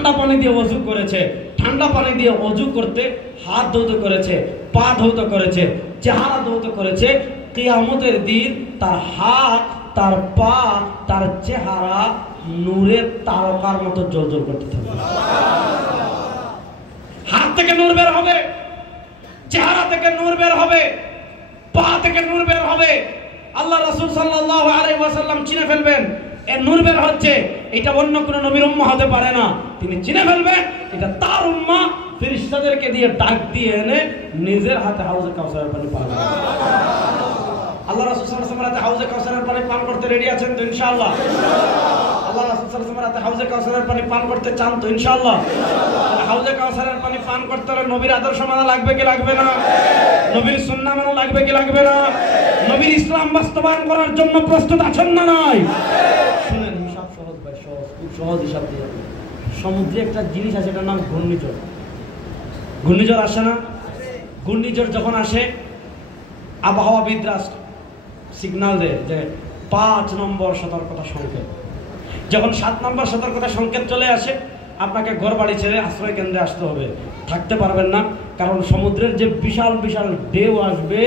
ঠান্ডা পানি দিয়ে ওযু করেছে, ঠান্ডা পানি দিয়ে ওযু করতে হাত ধৌত করেছে, পা ধৌত করেছে, চেহারা ধৌত করেছে, কিয়ামতের দিন তার হাত, তার পা, তার চেহারা নূরের তারকার মতো জ্বলজ্বল করতে থাকবে। হাত থেকে নূর বের হবে, চেহারা থেকে নূর বের হবে, পা থেকে নূর বের হবে। আল্লাহ রাসূল সাল্লাল্লাহু আলাইহি ওয়াসাল্লাম চিনে ফেলবেন এ নূর বের হচ্ছে, এটা অন্য কোন নবীর উম্মাহ হতে পারে না। তিনি চিনে ফেলবেন এটা তার উম্মাহ। ফেরেশতাদেরকে দিয়ে ডাক দিয়ে এনে নিজের হাতে হাউজে কাউসারের পানি পান করবে। আল্লাহ রাসূল সাল্লাল্লাহু আলাইহি ওয়াসাল্লাম হাউজে কাউসারের পানি পান করতে রেডি আছেন তো ইনশাআল্লাহ? আল্লাহ রাসূল সাল্লাল্লাহু আলাইহি ওয়াসাল্লাম হাউজে কাউসারের পানি পান করতে চান তো ইনশাআল্লাহ? হাউজে কাউসারের পানি পান করতে হলে নবীর আদর্শ মানা লাগবে কি লাগবে না? নবীর সুন্নাহ মানা লাগবে কি লাগবে না? নবীর ইসলাম বাস্তবায়ন করার জন্য প্রস্তুত আছেন না নাই? শুনেন, হিসাব সহজ ভাই, সহজ, খুব সহজ হিসাব দিয়ে। সমুদ্রে একটা জিনিস আছে, এটার নাম ঘূর্ণিঝড়। ঘূর্ণিঝড় আসে না? ঘূর্ণিঝড় যখন আসে আবহাওয়াবিদরা সিগন্যাল দেয় যে 5 নম্বর সতর্কতা সংকেত। যখন 7 নম্বর সতর্কতা সংকেত চলে আসে, আপনাকে ঘর বাড়ি ছেড়ে আশ্রয় কেন্দ্রে আসতে হবে, থাকতে পারবেন না। কারণ সমুদ্রের যে বিশাল বিশাল ঢেউ আসবে,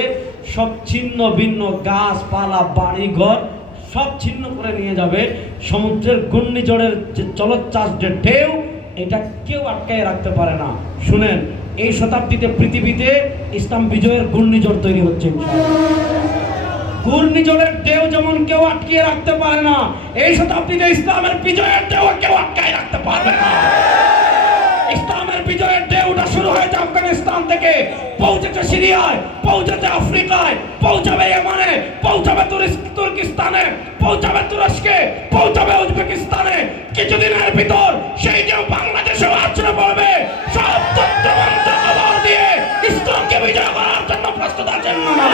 সব ছিন্ন ভিন্ন গাছপালা বাড়ি ঘর সব ছিন্ন করে নিয়ে যাবে। সমুদ্রের ঘূর্ণিঝড়ের যে জলোচ্ছ্বাস, যে ঢেউ, এটা কেউ আটকায় রাখতে পারে না। শুনেন, এই শতাব্দীতে পৃথিবীতে ইসলাম বিজয়ের ঘূর্ণিঝড় তৈরি হচ্ছে। ঘূর্ণিঝড়ের ঢেউ যেমন কেউ আটকিয়ে রাখতে পারে না, এই শতাব্দীতে ইসলামের বিজয়ের ঢেউ কেউ আটকায় রাখতে পারবে না। ইসলামের বিজয়ের ঢেউটা শুরু হয়েছে আফগানিস্তান থেকে, পৌঁছেছে সিরিয়ায়, পৌঁছেছে আফ্রিকায়, পৌঁছাবে ইয়েমেনে, পৌঁছাবে তুর্কিস্তানে, পৌঁছাবে তুরস্কে, পৌঁছাবে উজবেকিস্তানে। কিছুদিনের ভিতর সেই ঢেউ বাংলাদেশে আছড়ে পড়বে। সব তন্ত্রমন্ত্র খবর দিয়ে ইসলামকে বিজয় করার জন্য প্রস্তুত আছেন না?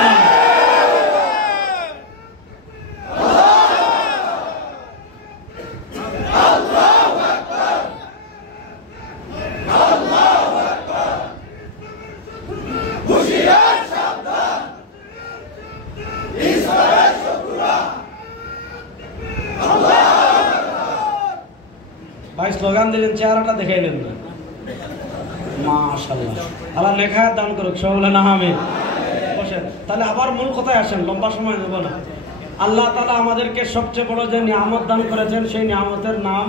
ভাই স্লোগান দিলেন, চেহারাটা দেখাইলেন না। মাশাআল্লাহ, আল্লাহ নেখায়াত দান করুক। সব বলেন আমিন। বসেন, তাহলে আবার মূল কথায় আসেন, লম্বা সময় নেব না। আল্লাহ তাআলা আমাদেরকে সবচেয়ে বড় যে নিয়ামত দান করেছেন, সেই নিয়ামতের নাম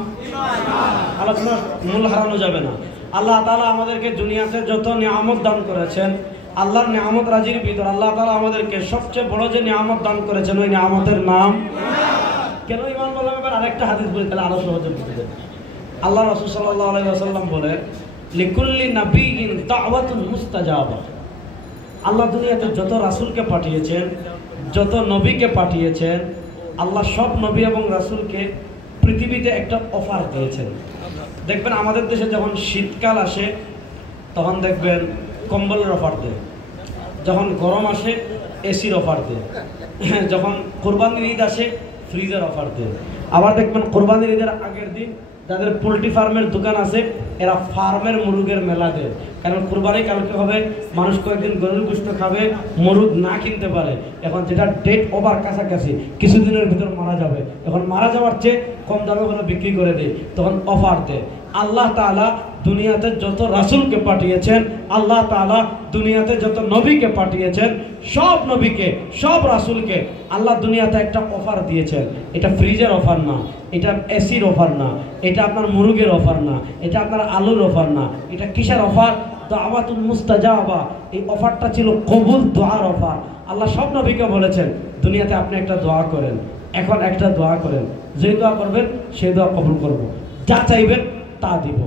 আলোচনা মূল হারানো যাবে না। আল্লাহ তাআলা আমাদেরকে দুনিয়াতে যত নিয়ামত দান করেছেন, আল্লাহর নিয়ামত রাজির ভিতর আল্লাহ তাআলা আমাদেরকে সবচেয়ে বড় যে নিয়ামত দান করেছেন, ওই নিয়ামতের নাম কেন? ইমান বললাম, এবার আরেকটা হাদিস বলি, তাহলে আরো সহজে বুঝতে দেন। আল্লাহ রাসূল সাল্লাল্লাহু আলাইহি ওয়াসাল্লাম বলেন, লিকুল্লি নাবিয়্যিন দাওয়াতুন মুস্তাজাবা। আল্লাহ দুনিয়াতে যত রাসূলকে পাঠিয়েছেন, যত নবীকে পাঠিয়েছেন, আল্লাহ সব নবী এবং রাসূলকে পৃথিবীতে একটা অফার দিয়েছেন। দেখবেন আমাদের দেশে যখন শীতকাল আসে তখন দেখবেন কম্বলের অফার দেয়, যখন গরম আসে এসির অফার দেয়, যখন কোরবানির ঈদ আসে ফ্রিজের অফার দেয়। আবার দেখবেন কোরবানির ঈদের আগের দিন যাদের পোলট্রি ফার্মের দোকান আছে, এরা ফার্মের মুরগের মেলা দেয়। কারণ কোরবানি কালকে হবে, মানুষ কয়েকদিন গরুর গোশত খাবে, মুরগ না কিনতে পারে। এখন যেটা ডেট ওভার কাছাকাছি, কিছুদিনের ভিতর মারা যাবে, এখন মারা যাওয়ার চেয়ে কম দামে হলে বিক্রি করে দেয়, তখন অফার দেয়। আল্লাহ তাআলা দুনিয়াতে যত রাসূলকে পাঠিয়েছেন, আল্লাহ তাআলা দুনিয়াতে যত নবীকে পাঠিয়েছেন, সব নবীকে, সব রাসূলকে আল্লাহ দুনিয়াতে একটা অফার দিয়েছেন। এটা ফ্রিজের অফার না, এটা এসির অফার না, এটা আপনার মুরগের অফার না, এটা আপনার আলুর অফার না, এটা কিসের অফার? দাওয়াতুল মুস্তাজাবা। এই অফারটা ছিল কবুল দোয়ার অফার। আল্লাহ সব নবীকে বলেছেন, দুনিয়াতে আপনি একটা দোয়া করেন, এখন একটা দোয়া করেন, যে দোয়া করবেন সেই দোয়া কবুল করব, যা চাইবেন তা দিব,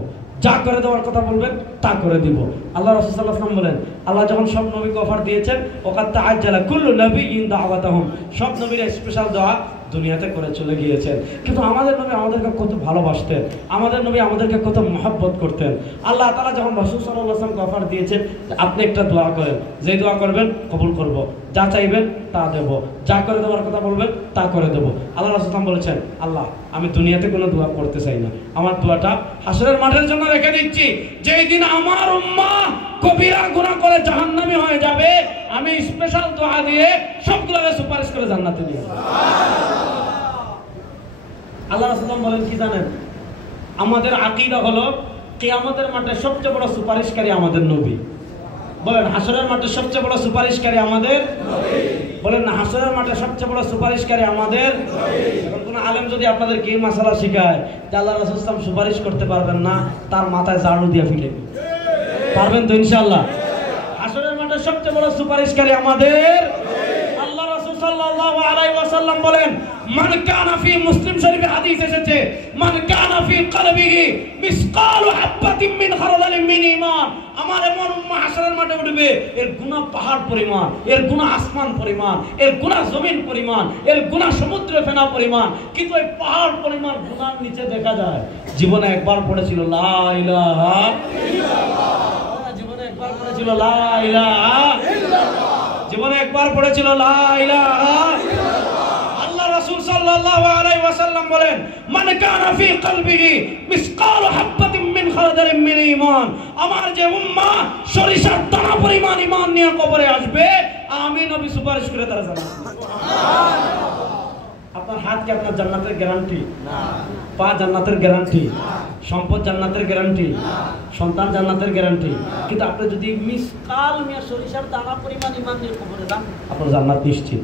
যা করে দেওয়ার কথা বলবেন তা করে দিব। আল্লাহ রাসূল সাল্লাল্লাহু আলাইহি ওয়াসাল্লাম বলেন, আল্লাহ যখন সব নবীকে অফার দিয়েছেন, ওয়াকাত তাআজ্জালা কুল্লু নাবিয়্যিন দাওয়াতাহুম, সব নবীরা স্পেশাল দোয়া দুনিয়াতে করে চলে গিয়েছেন। কিন্তু আমাদের নবী আমাদেরকে কত ভালোবাসতেন, আমাদের নবী আমাদেরকে কত মহব্বত করতেন। আল্লাহ তাআলা যখন রাসূল সাল্লাল্লাহু আলাইহি ওয়াসাল্লামকে অফার দিয়েছেন, আপনি একটা দোয়া করেন, যে দোয়া করবেন কবুল করব, যা চাইবেন তা দেব, যা করে দেওয়ার কথা বলবেন তা করে দেব। আল্লাহ রাসূল বলেছেন, আল্লাহ আমি দুনিয়াতে কোনো দোয়া করতে চাই না, আমার দোয়াটা হাসরের মাঠের জন্য রেখে দিচ্ছি। যেই দিন আমার উম্মাহ কবিরা গুনাহ করে জাহান্নামী হয়ে যাবে, আমি স্পেশাল দোয়া দিয়ে সবগুলোকে সুপারিশ করে জান্নাতে নিয়ে যাব। আল্লাহ রাসূল বলেন কি জানেন? আমাদের আকীদা হলো কিয়ামতের মাঠে সবচেয়ে বড় সুপারিশকারী আমাদের নবী। বলেন হাসরের মাঠে সবচেয়ে বড় সুপারিশকারী আমাদের নবী। বলেন না হাসরের মাঠে সবচেয়ে বড় সুপারিশকারী আমাদের নবী। এখন কোন আলেম যদি আপনাদের কি মাসালা শিখায় যে আল্লাহ রাসূল সাল্লাল্লাহু আলাইহি ওয়াসাল্লাম সুপারিশ করতে পারবেন না, তার মাথায় ঝাড়ু দিয়ে ফেলে দিন। পারবেন তো ইনশাআল্লাহ? হাসরের মাঠে সবচেয়ে বড় সুপারিশকারী আমাদের আল্লাহ রাসূল সাল্লাল্লাহু আলাইহি ওয়াসাল্লাম বলেন, মান কানা ফি মুসলিম শরীফে হাদিস এসেছে, মান কানা ফি কলবিহি মিসকালু হাববাতিন মিন খারদালিন মিন ঈমান, আমার এমন উম্মাহ হাসরের মাঠে উঠবে এর গুনাহ পাহাড় পরিমাণ, এর গুনাহ আসমান পরিমাণ, এর গুনাহ জমিন পরিমাণ, এর গুনাহ সমুদ্র ফেনা পরিমাণ, কিন্তু এই পাহাড় পরিমাণ গুনাহর নিচে দেখা যায় জীবনে একবার পড়েছিল লা ইলাহা ইল্লাল্লাহ, জীবনে একবার পড়েছিল লা ইলাহা ইল্লাল্লাহ, জীবনে একবার পড়েছিল লা ইলাহা ইল্লাল্লাহ। আল্লাহ রাসূল সাল্লাল্লাহু আলাইহি ওয়াসাল্লাম বলেন, মান কানা ফি কলবিহি মিসকালু হাববাতিন মিন খারদালিন মিন ঈমান, আমার যে উম্মাহ সরিষার দানা পরিমাণ ঈমান নিয়ে কবরে আসবে, আমি নবী সুপারিশ করে তারা জানাবো। সুবহানাল্লাহ। আপনার হাত কি আপনার জান্নাতের গ্যারান্টি? না। পা জান্নাতের গ্যারান্টি? না। সম্পদ জান্নাতের গ্যারান্টি? না। সন্তান জান্নাতের গ্যারান্টি? কিন্তু আপনি যদি মিসকাল মিয়া সরিষার দানা পরিমাণ ঈমান নিয়ে কবরে যান, আপনার জান্নাত নিশ্চিত।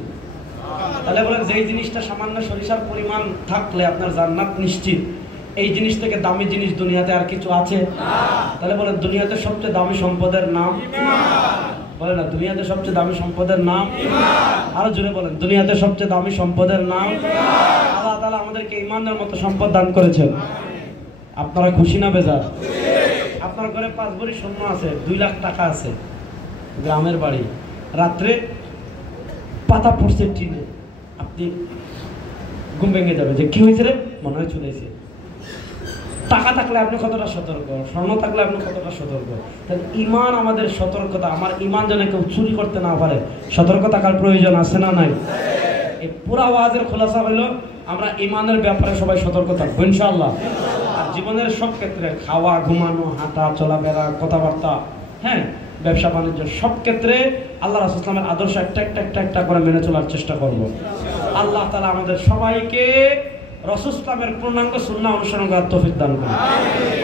তাহলে বলেন যেই জিনিসটা সামান্য সরিষার পরিমাণ থাকলে আপনার জান্নাত নিশ্চিত, এই জিনিস থেকে দামি জিনিস দুনিয়াতে আর কিছু আছে? না। তাহলে বলেন দুনিয়াতে সবচেয়ে দামি সম্পদের নাম ঈমান। বলেন না দুনিয়াতে সবচেয়ে দামি সম্পদের নাম ঈমান। আরো জোরে বলেন দুনিয়াতে সবচেয়ে দামি সম্পদের নাম ঈমান। আল্লাহ তাআলা আমাদেরকে ঈমানের মতো সম্পদ দান করেছেন। আপনারা খুশি না বেজার? আপনার ঘরে 5 ভরি স্বর্ণ আছে, 2 লাখ টাকা আছে, গ্রামের বাড়ি, রাত্রে পাতা পড়ছে টিনে, আপনি ঘুম ভেঙে যাবে যে কি হয়েছে রে, মনে হয় চলেছে। টাকা থাকলে আপনি কতটা সতর্ক, স্বর্ণ থাকলে আপনি কতটা সতর্ক। তাহলে ঈমান আমাদের সতর্কতা, আমার ঈমান যেন কেউ চুরি করতে না পারে, সতর্ক থাকার প্রয়োজন আছে না নাই? এই পুরা ওয়াজের খোলাসা হলো আমরা ঈমানের ব্যাপারে সবাই সতর্ক থাকবো ইনশাআল্লাহ। আর জীবনের সব ক্ষেত্রে খাওয়া, ঘুমানো, হাঁটা, চলাফেরা, কথাবার্তা, হ্যাঁ, ব্যবসা বাণিজ্য, সব ক্ষেত্রে আল্লাহ রাসূল সাল্লাল্লাহু আলাইহি ওয়াসাল্লামের আদর্শ একটা করে মেনে চলার চেষ্টা করব। আল্লাহ তাআলা আমাদের সবাইকে রাসূল সাল্লামের পূর্ণাঙ্গ সুন্নাহ অনুসরণ করার তৌফিক দান করুন।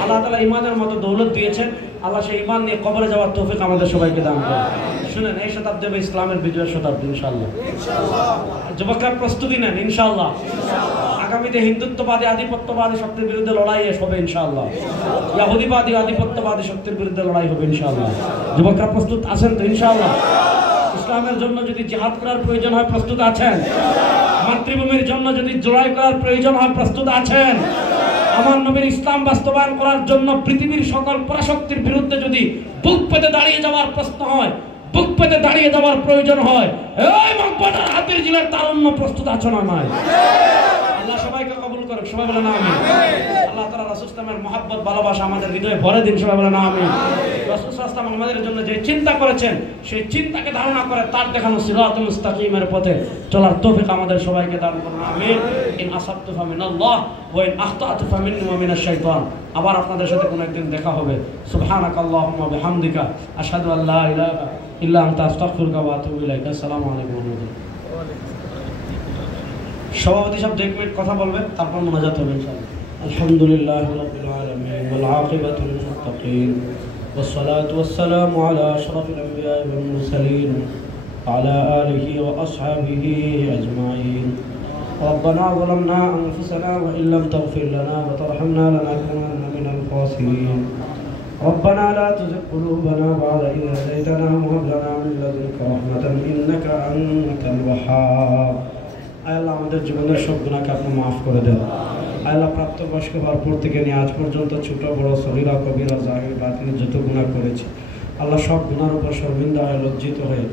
আল্লাহ তাআলা ঈমানের মতো দৌলত দিয়েছেন, আল্লাহ সেই ঈমান নিয়ে কবরে যাওয়ার তৌফিক আমাদের সবাইকে দান করুন। শুনেন, এই শতাব্দী হবে ইসলামের বিজয়ের শতাব্দী ইনশাআল্লাহ। যুবকরা প্রস্তুতি নেন ইনশাআল্লাহ। আগামীতে হিন্দুত্ববাদী আধিপত্যবাদী শক্তির বিরুদ্ধে লড়াই হবে ইনশাআল্লাহ। ইহুদিবাদী আধিপত্যবাদী শক্তির বিরুদ্ধে লড়াই হবে ইনশাআল্লাহ। যুবকরা প্রস্তুত আছেন তো ইনশাআল্লাহ? ইসলামের জন্য যদি জিহাদ করার প্রয়োজন হয় প্রস্তুত আছেন? মাতৃভূমির জন্য যদি জড়াই করার প্রয়োজন হয় প্রস্তুত আছেন? আমার নবীর ইসলাম বাস্তবায়ন করার জন্য পৃথিবীর সকল পরাশক্তির বিরুদ্ধে যদি বুক পেতে দাঁড়িয়ে যাওয়ার প্রশ্ন হয়, বুক পেতে দাঁড়িয়ে যাওয়ার প্রয়োজন হয়, এই মগবাজার হাতির জেলার তারুণ্য প্রস্তুত আছো না নাই? আল্লাহ সবাইকে কবুল করুক, সবাই বলেন আমিন। আল্লাহ তাআলা রাসূল সাল্লাল্লাহু ভালোবাসা আমাদের হৃদয়ে ভরে দিন, সবাই বলেন আমিন। রাসূল সাল্লাল্লাহু আমাদের জন্য যে চিন্তা করেছেন সেই চিন্তাকে ধারণা করে তার দেখানো সিরাতুল মুস্তাকিমের পথে চলার তৌফিক আমাদের সবাইকে দান করুন আমিন। ইন আসাবতু ফামিনাল্লাহ ওয়া ইন আখতাতু ফামিন্নি ওয়া মিনাশ শাইতান। আবার আপনাদের সাথে কোনো একদিন দেখা হবে। সুবহানাকাল্লাহুম্মা বিহামদিকা আশহাদু আল্লা ইলাহা ইল্লা আনতা আস্তাগফিরুকা ওয়া আতুবু ইলাইক। আসসালামু আলাইকুম ওয়া রাহমাতুল্লাহ। সভাপতি সাহেব 1 মিনিট কথা বলবে, তারপর মোনাজাত হবে ইনশাআল্লাহ। আলহামদুলিল্লাহি রাব্বিল আলামিন ওয়াল আকিবাতু লিল মুত্তাকিন ওয়াস সালাতু ওয়াস সালামু আলা আশরাফিল আমবিয়া ওয়াল মুরসালিন ওয়া আলা আলিহি ওয়া আসহাবিহি আজমাইন। ربنا ظلمنا أنفسنا وإن لم تغفر لنا وترحمنا لنكونن من الخاسرين. ربنا لا تزغ قلوبنا بعد إذ هديتنا وهب لنا من لدنك رحمة إنك أنت الوهاب. আল্লাহ আমাদের জীবনের সব গুনাহকে আপনি মাফ করে দেন। আল্লাহ প্রাপ্তবয়স্ক হওয়ার পর থেকে নিয়ে আজ পর্যন্ত ছোট বড় সগীরা কবিরা জাহির বাতিল যত গুনাহ করেছি, আল্লাহ সব গুনার উপর শর্মিন্দা হয়ে লজ্জিত হয়ে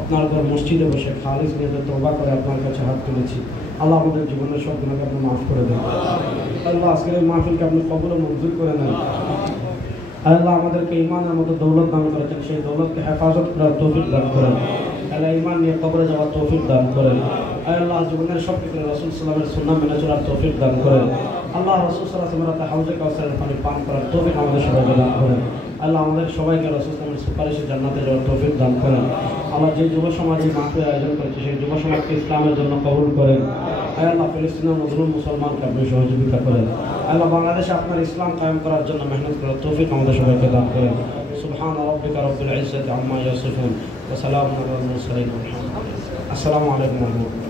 আপনার ঘর মসজিদে বসে খালিস নিয়ে তওবা করে আপনার কাছে হাত তুলেছি। আল্লাহ আমাদের জীবনের সব গুনাহকে আপনি মাফ করে দেন। আল্লাহ আজকের এই মাহফিলকে আপনি কবুল ও মঞ্জুর করে নেন। আল্লাহ আমাদেরকে ঈমানের মতো দৌলত দান করেছেন, সেই দৌলতকে হেফাজত করার তৌফিক দান করেন। আল্লাহ ঈমান নিয়ে কবরে যাওয়ার তৌফিক দান করেন। আল্লাহ জীবনের সব ক্ষেত্রে রাসূল সাল্লাল্লাহু আলাইহি ওয়াসাল্লামের সুন্নাহ মেনে চলার তৌফিক দান করেন। আল্লাহ রাসূল সাল্লাল্লাহু আলাইহি ওয়াসাল্লাম হাউজে কাউসারের পানি পান করার তৌফিক আমাদের সবাইকে দান করেন। আল্লাহ আমাদের সবাইকে রাসূল সাল্লাল্লাহু আলাইহি ওয়াসাল্লামের সুপারিশে জান্নাতে যাওয়ার তৌফিক দান করেন। আল্লাহ যে যুব সমাজে মাহফিল আয়োজন করেছে সেই যুব সমাজকে ইসলামের জন্য কবুল করেন। আল্লাহ ফিলিস্তিনের মজলুম মুসলমানকে আপনি সহযোগিতা করেন। আল্লাহ বাংলাদেশে আপনার ইসলাম কায়েম করার জন্য মেহনত করার তৌফিক আমাদের সবাইকে দান করেন। সুবহান রাব্বিকা রব্বিল ইজ্জাতি আম্মা ইয়াসিফুন ওয়া সালামুন আলাল মুরসালিন। আসসালামু আলাইকুম ওয়া রাহমাতুল্লাহ।